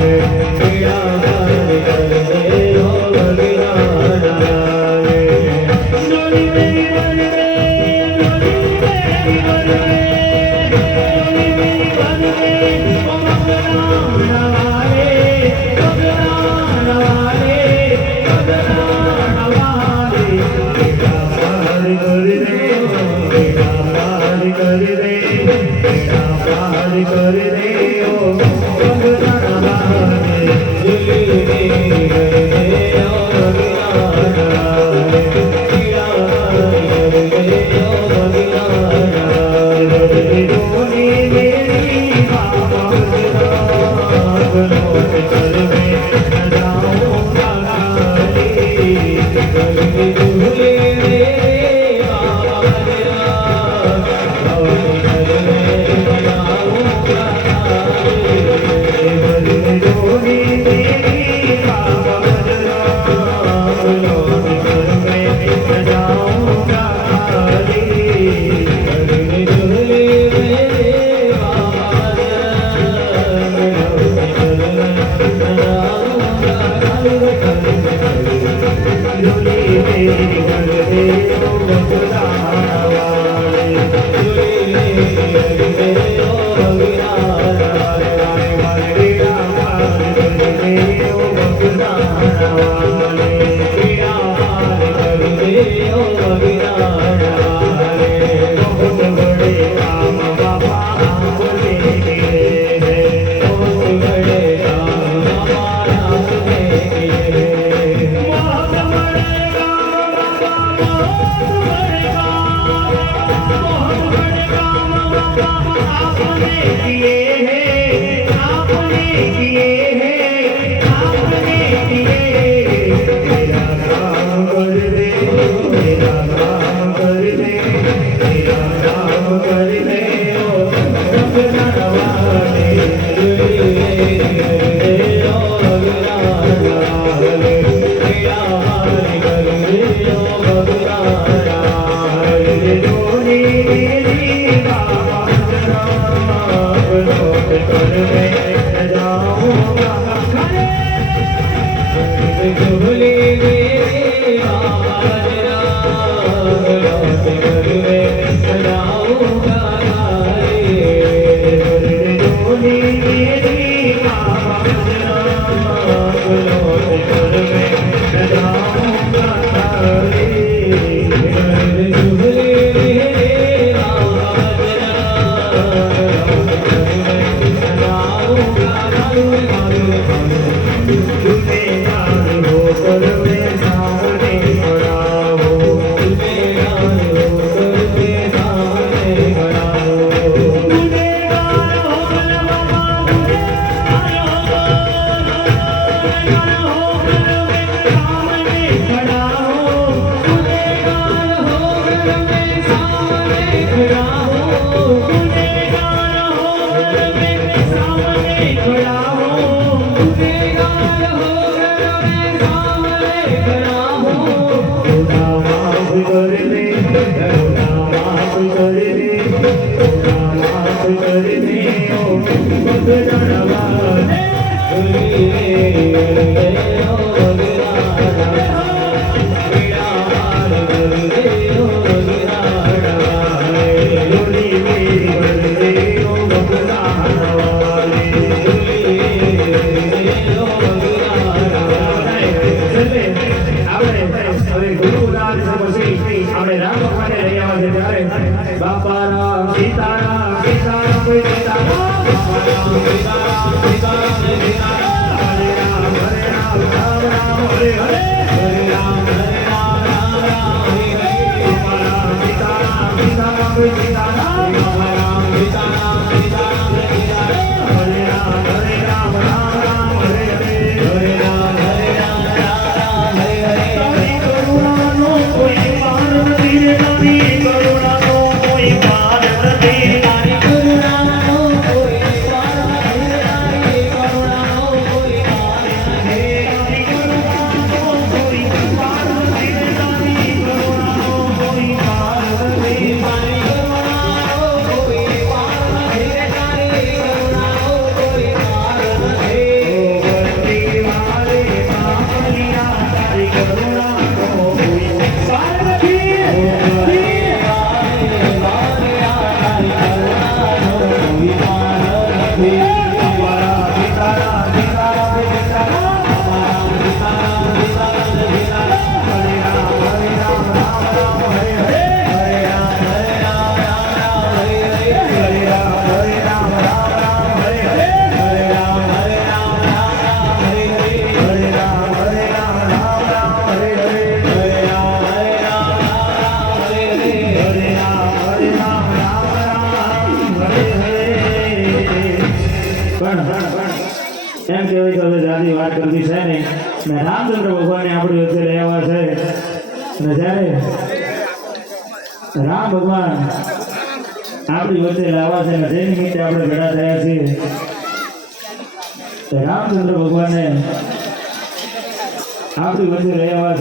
બેડા પાર કર દે, ઓ બગદાણા વાલે, જોલી વેરી વરદે, જોલી વેરી વરદે, જોલી વેરી વરદે, ઓ બગદાણા વાલે, બગદાણા વાલે, બગદાણા વાલે, બેડા પાર કર દે, બેડા પાર કર દે, બેડા પાર કર દે, ઓ બગદાણા વાલે, જોલી વેરી વરદે, ઓ બગદાણા વાલે, બેડા પાર કર દે, ઓ બગદાણા વાલે, જોલી વેરી બાબા બગનો કર મે ન જાઉંગા ખાલી, જોલી વેરી બાબા બગનો કર મે ન જાઉંગા ખાલી. આપણે રામ ભગવાનને લઈ આવ્યા છે ત્યારે બાપા રામ સીતારામ સીતારામ સીતારામ બાપા રામ સીતારામ સીતારામ સીતારામ હરે રામ રામ રામ હરે હરે હરે રામ રામ રામ હરે હરે બાપા રામ સીતારામ સીતારામ સીતારામ બાપા રામ સીતારામ સીતારામ સીતારામ હરે રામ રામ રામ હરે હરે હરે રામ રામ હરે હરે તારી કરુણાનો કોઈ પાર નથી રે તારી કરુણાનો કોઈ પાર નથી તારી કરુણાનો કોઈ પાર નથી રે તારી કરુણાનો કોઈ પાર નથી તારી કરુણાનો કોઈ પાર નથી રે તારી કરુણાનો કોઈ પાર નથી તારી કરુણાનો કોઈ પાર નથી રે તારી કરુણાનો કોઈ પાર નથી ઓ વંદે મારે મામલિયા તારી કરુણાનો કોઈ પાર નથી ઓ વંદે મારે મામલિયા તારી કરુણાનો કોઈ પાર નથી અમારા સીતારામ સીતારામ સીતારામ અમારા સીતારામ સીતારામ સીતારામ હરે રામ રામ હરે હરે હરે રામ રામ હરે હરે હરે રામ રામ હરે હરે હરે રામ રામ હરે હરે હરે રામ રામ હરે હરે હરે રામ હરે રામ હરે રામ રામ હરે હરે પણ એમ કહેવાય કે હવે દાદી વાત કરતી છે ને ને રામચંદ્ર ભગવાને આપણી વચ્ચે લઈ આવ્યા છે ને જ્યારે રામ ભગવાન આપણી વચ્ચે લાવવા છે ને જે નિમિત્તે આપણે ભેગા થયા છીએ તો રામચંદ્ર ભગવાને આપણી વચ્ચે લઈ આવ્યા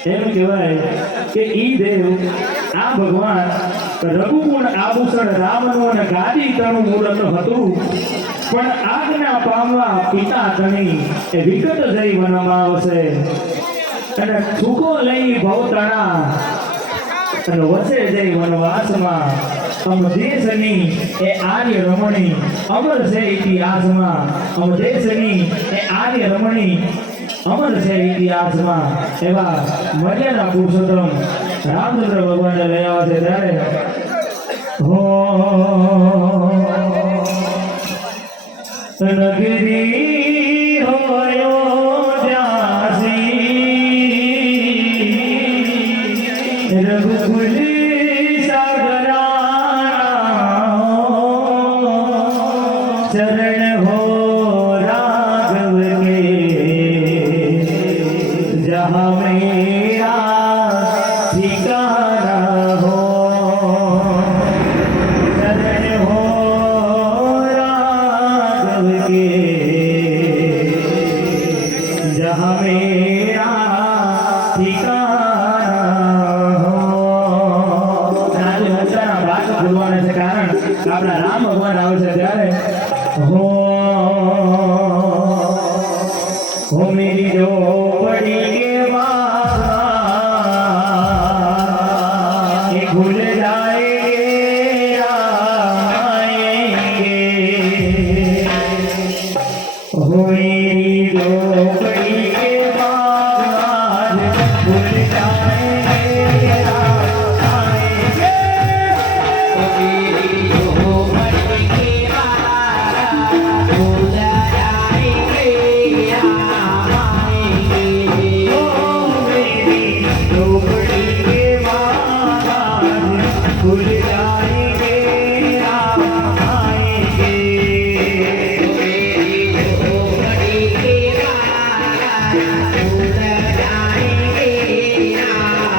છે એમ કહેવાય કે ઈ દેવ આ ભગવાન રઘુકુળ આભૂષણ રામનું અને ગાદી તણું મૂરત હતું પણ આજ્ઞા પામવા પિતા તણી એ વિકટ જઈ વનમાં આવશે અને સુખો લઈ ભવતણા અને વસે જઈ વનવાસમાં અમ દેશની એ આર્ય રમણી અમર છે ઇતિહાસમાં અમ દેશની એ આર્ય રમણી અમર છે ઇતિહાસમાં એવા મર્યાદા પુરુષોત્તમ રામચંદ્ર ભગવાનને લઈ આવ્યા છે ત્યારે નગરી હોયો જાસી રઘુકુલ चरण हो राघव के जहाँ मेरा ठिकाना हो चरण हो राघव के जहाँ मेरा ठिकाना हो ભૂલવાના છે કારણ આપણા રામ ભગવાન આવશે ત્યારે हो मेरी झोपड़ी के बाबा भूल जाएंगे आएंगे हो मेरी झोपड़ी के बाबा भूल जाएंगे आएंगे मेरी झोपड़ी के बाहर भूल जाएंगे आएंगे ओ मेरी झोपड़ी के बाहर भूल जाएंगे आएंगे मेरी झोपड़ी के बाहर भूल जाएंगे आएंगे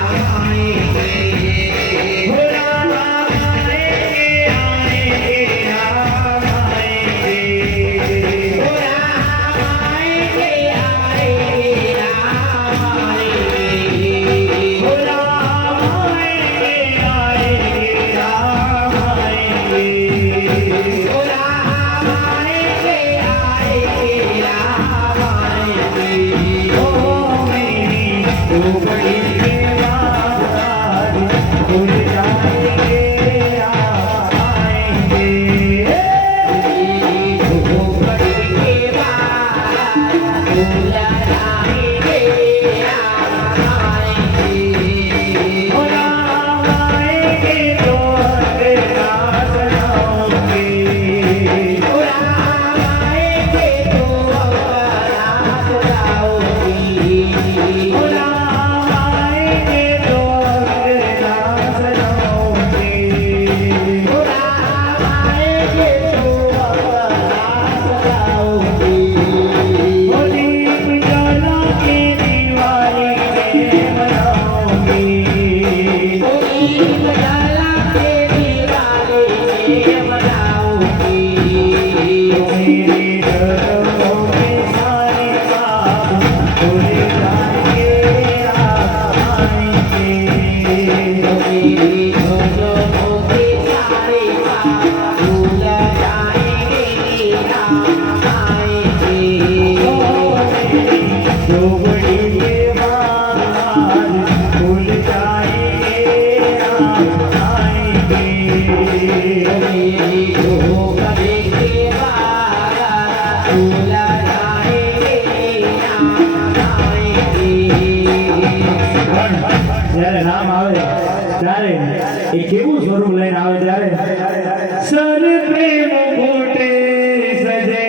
गला के दीवाने बनाऊंगी मेरे कदमों के सारे ख्वाब भूल जाएंगे आएंगे मेरी जोजों के सारे पाप भूल जाएंगे आएंगे जो बड़ी ये बात भूल जाएंगे आएंगे मेरी जो कभी के बारा भूल जाएंगे आएंगे જ્યારે નામ આવે ત્યારે એ કેવું સ્વરૂપ લઈને આવે ત્યારે સર પ્રેમ કોટે સજે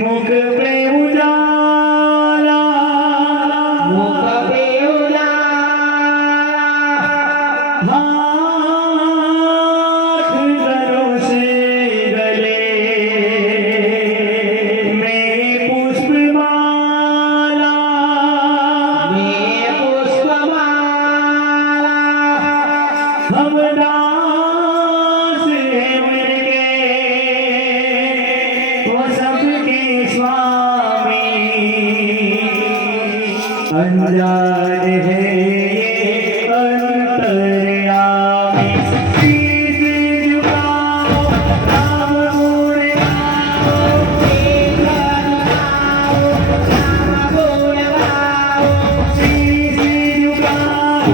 મુખ પ્રેમ ઉજાલા मुख पे उजाला हाथ धरो से गले में पुष्पमाला मैं पुष्पमाला हम दास हैं उनके वो सबके स्वामी अनजान है ये अंतर्यामी शीश झुकाओ राम गुण गाओ शीश झुकाओ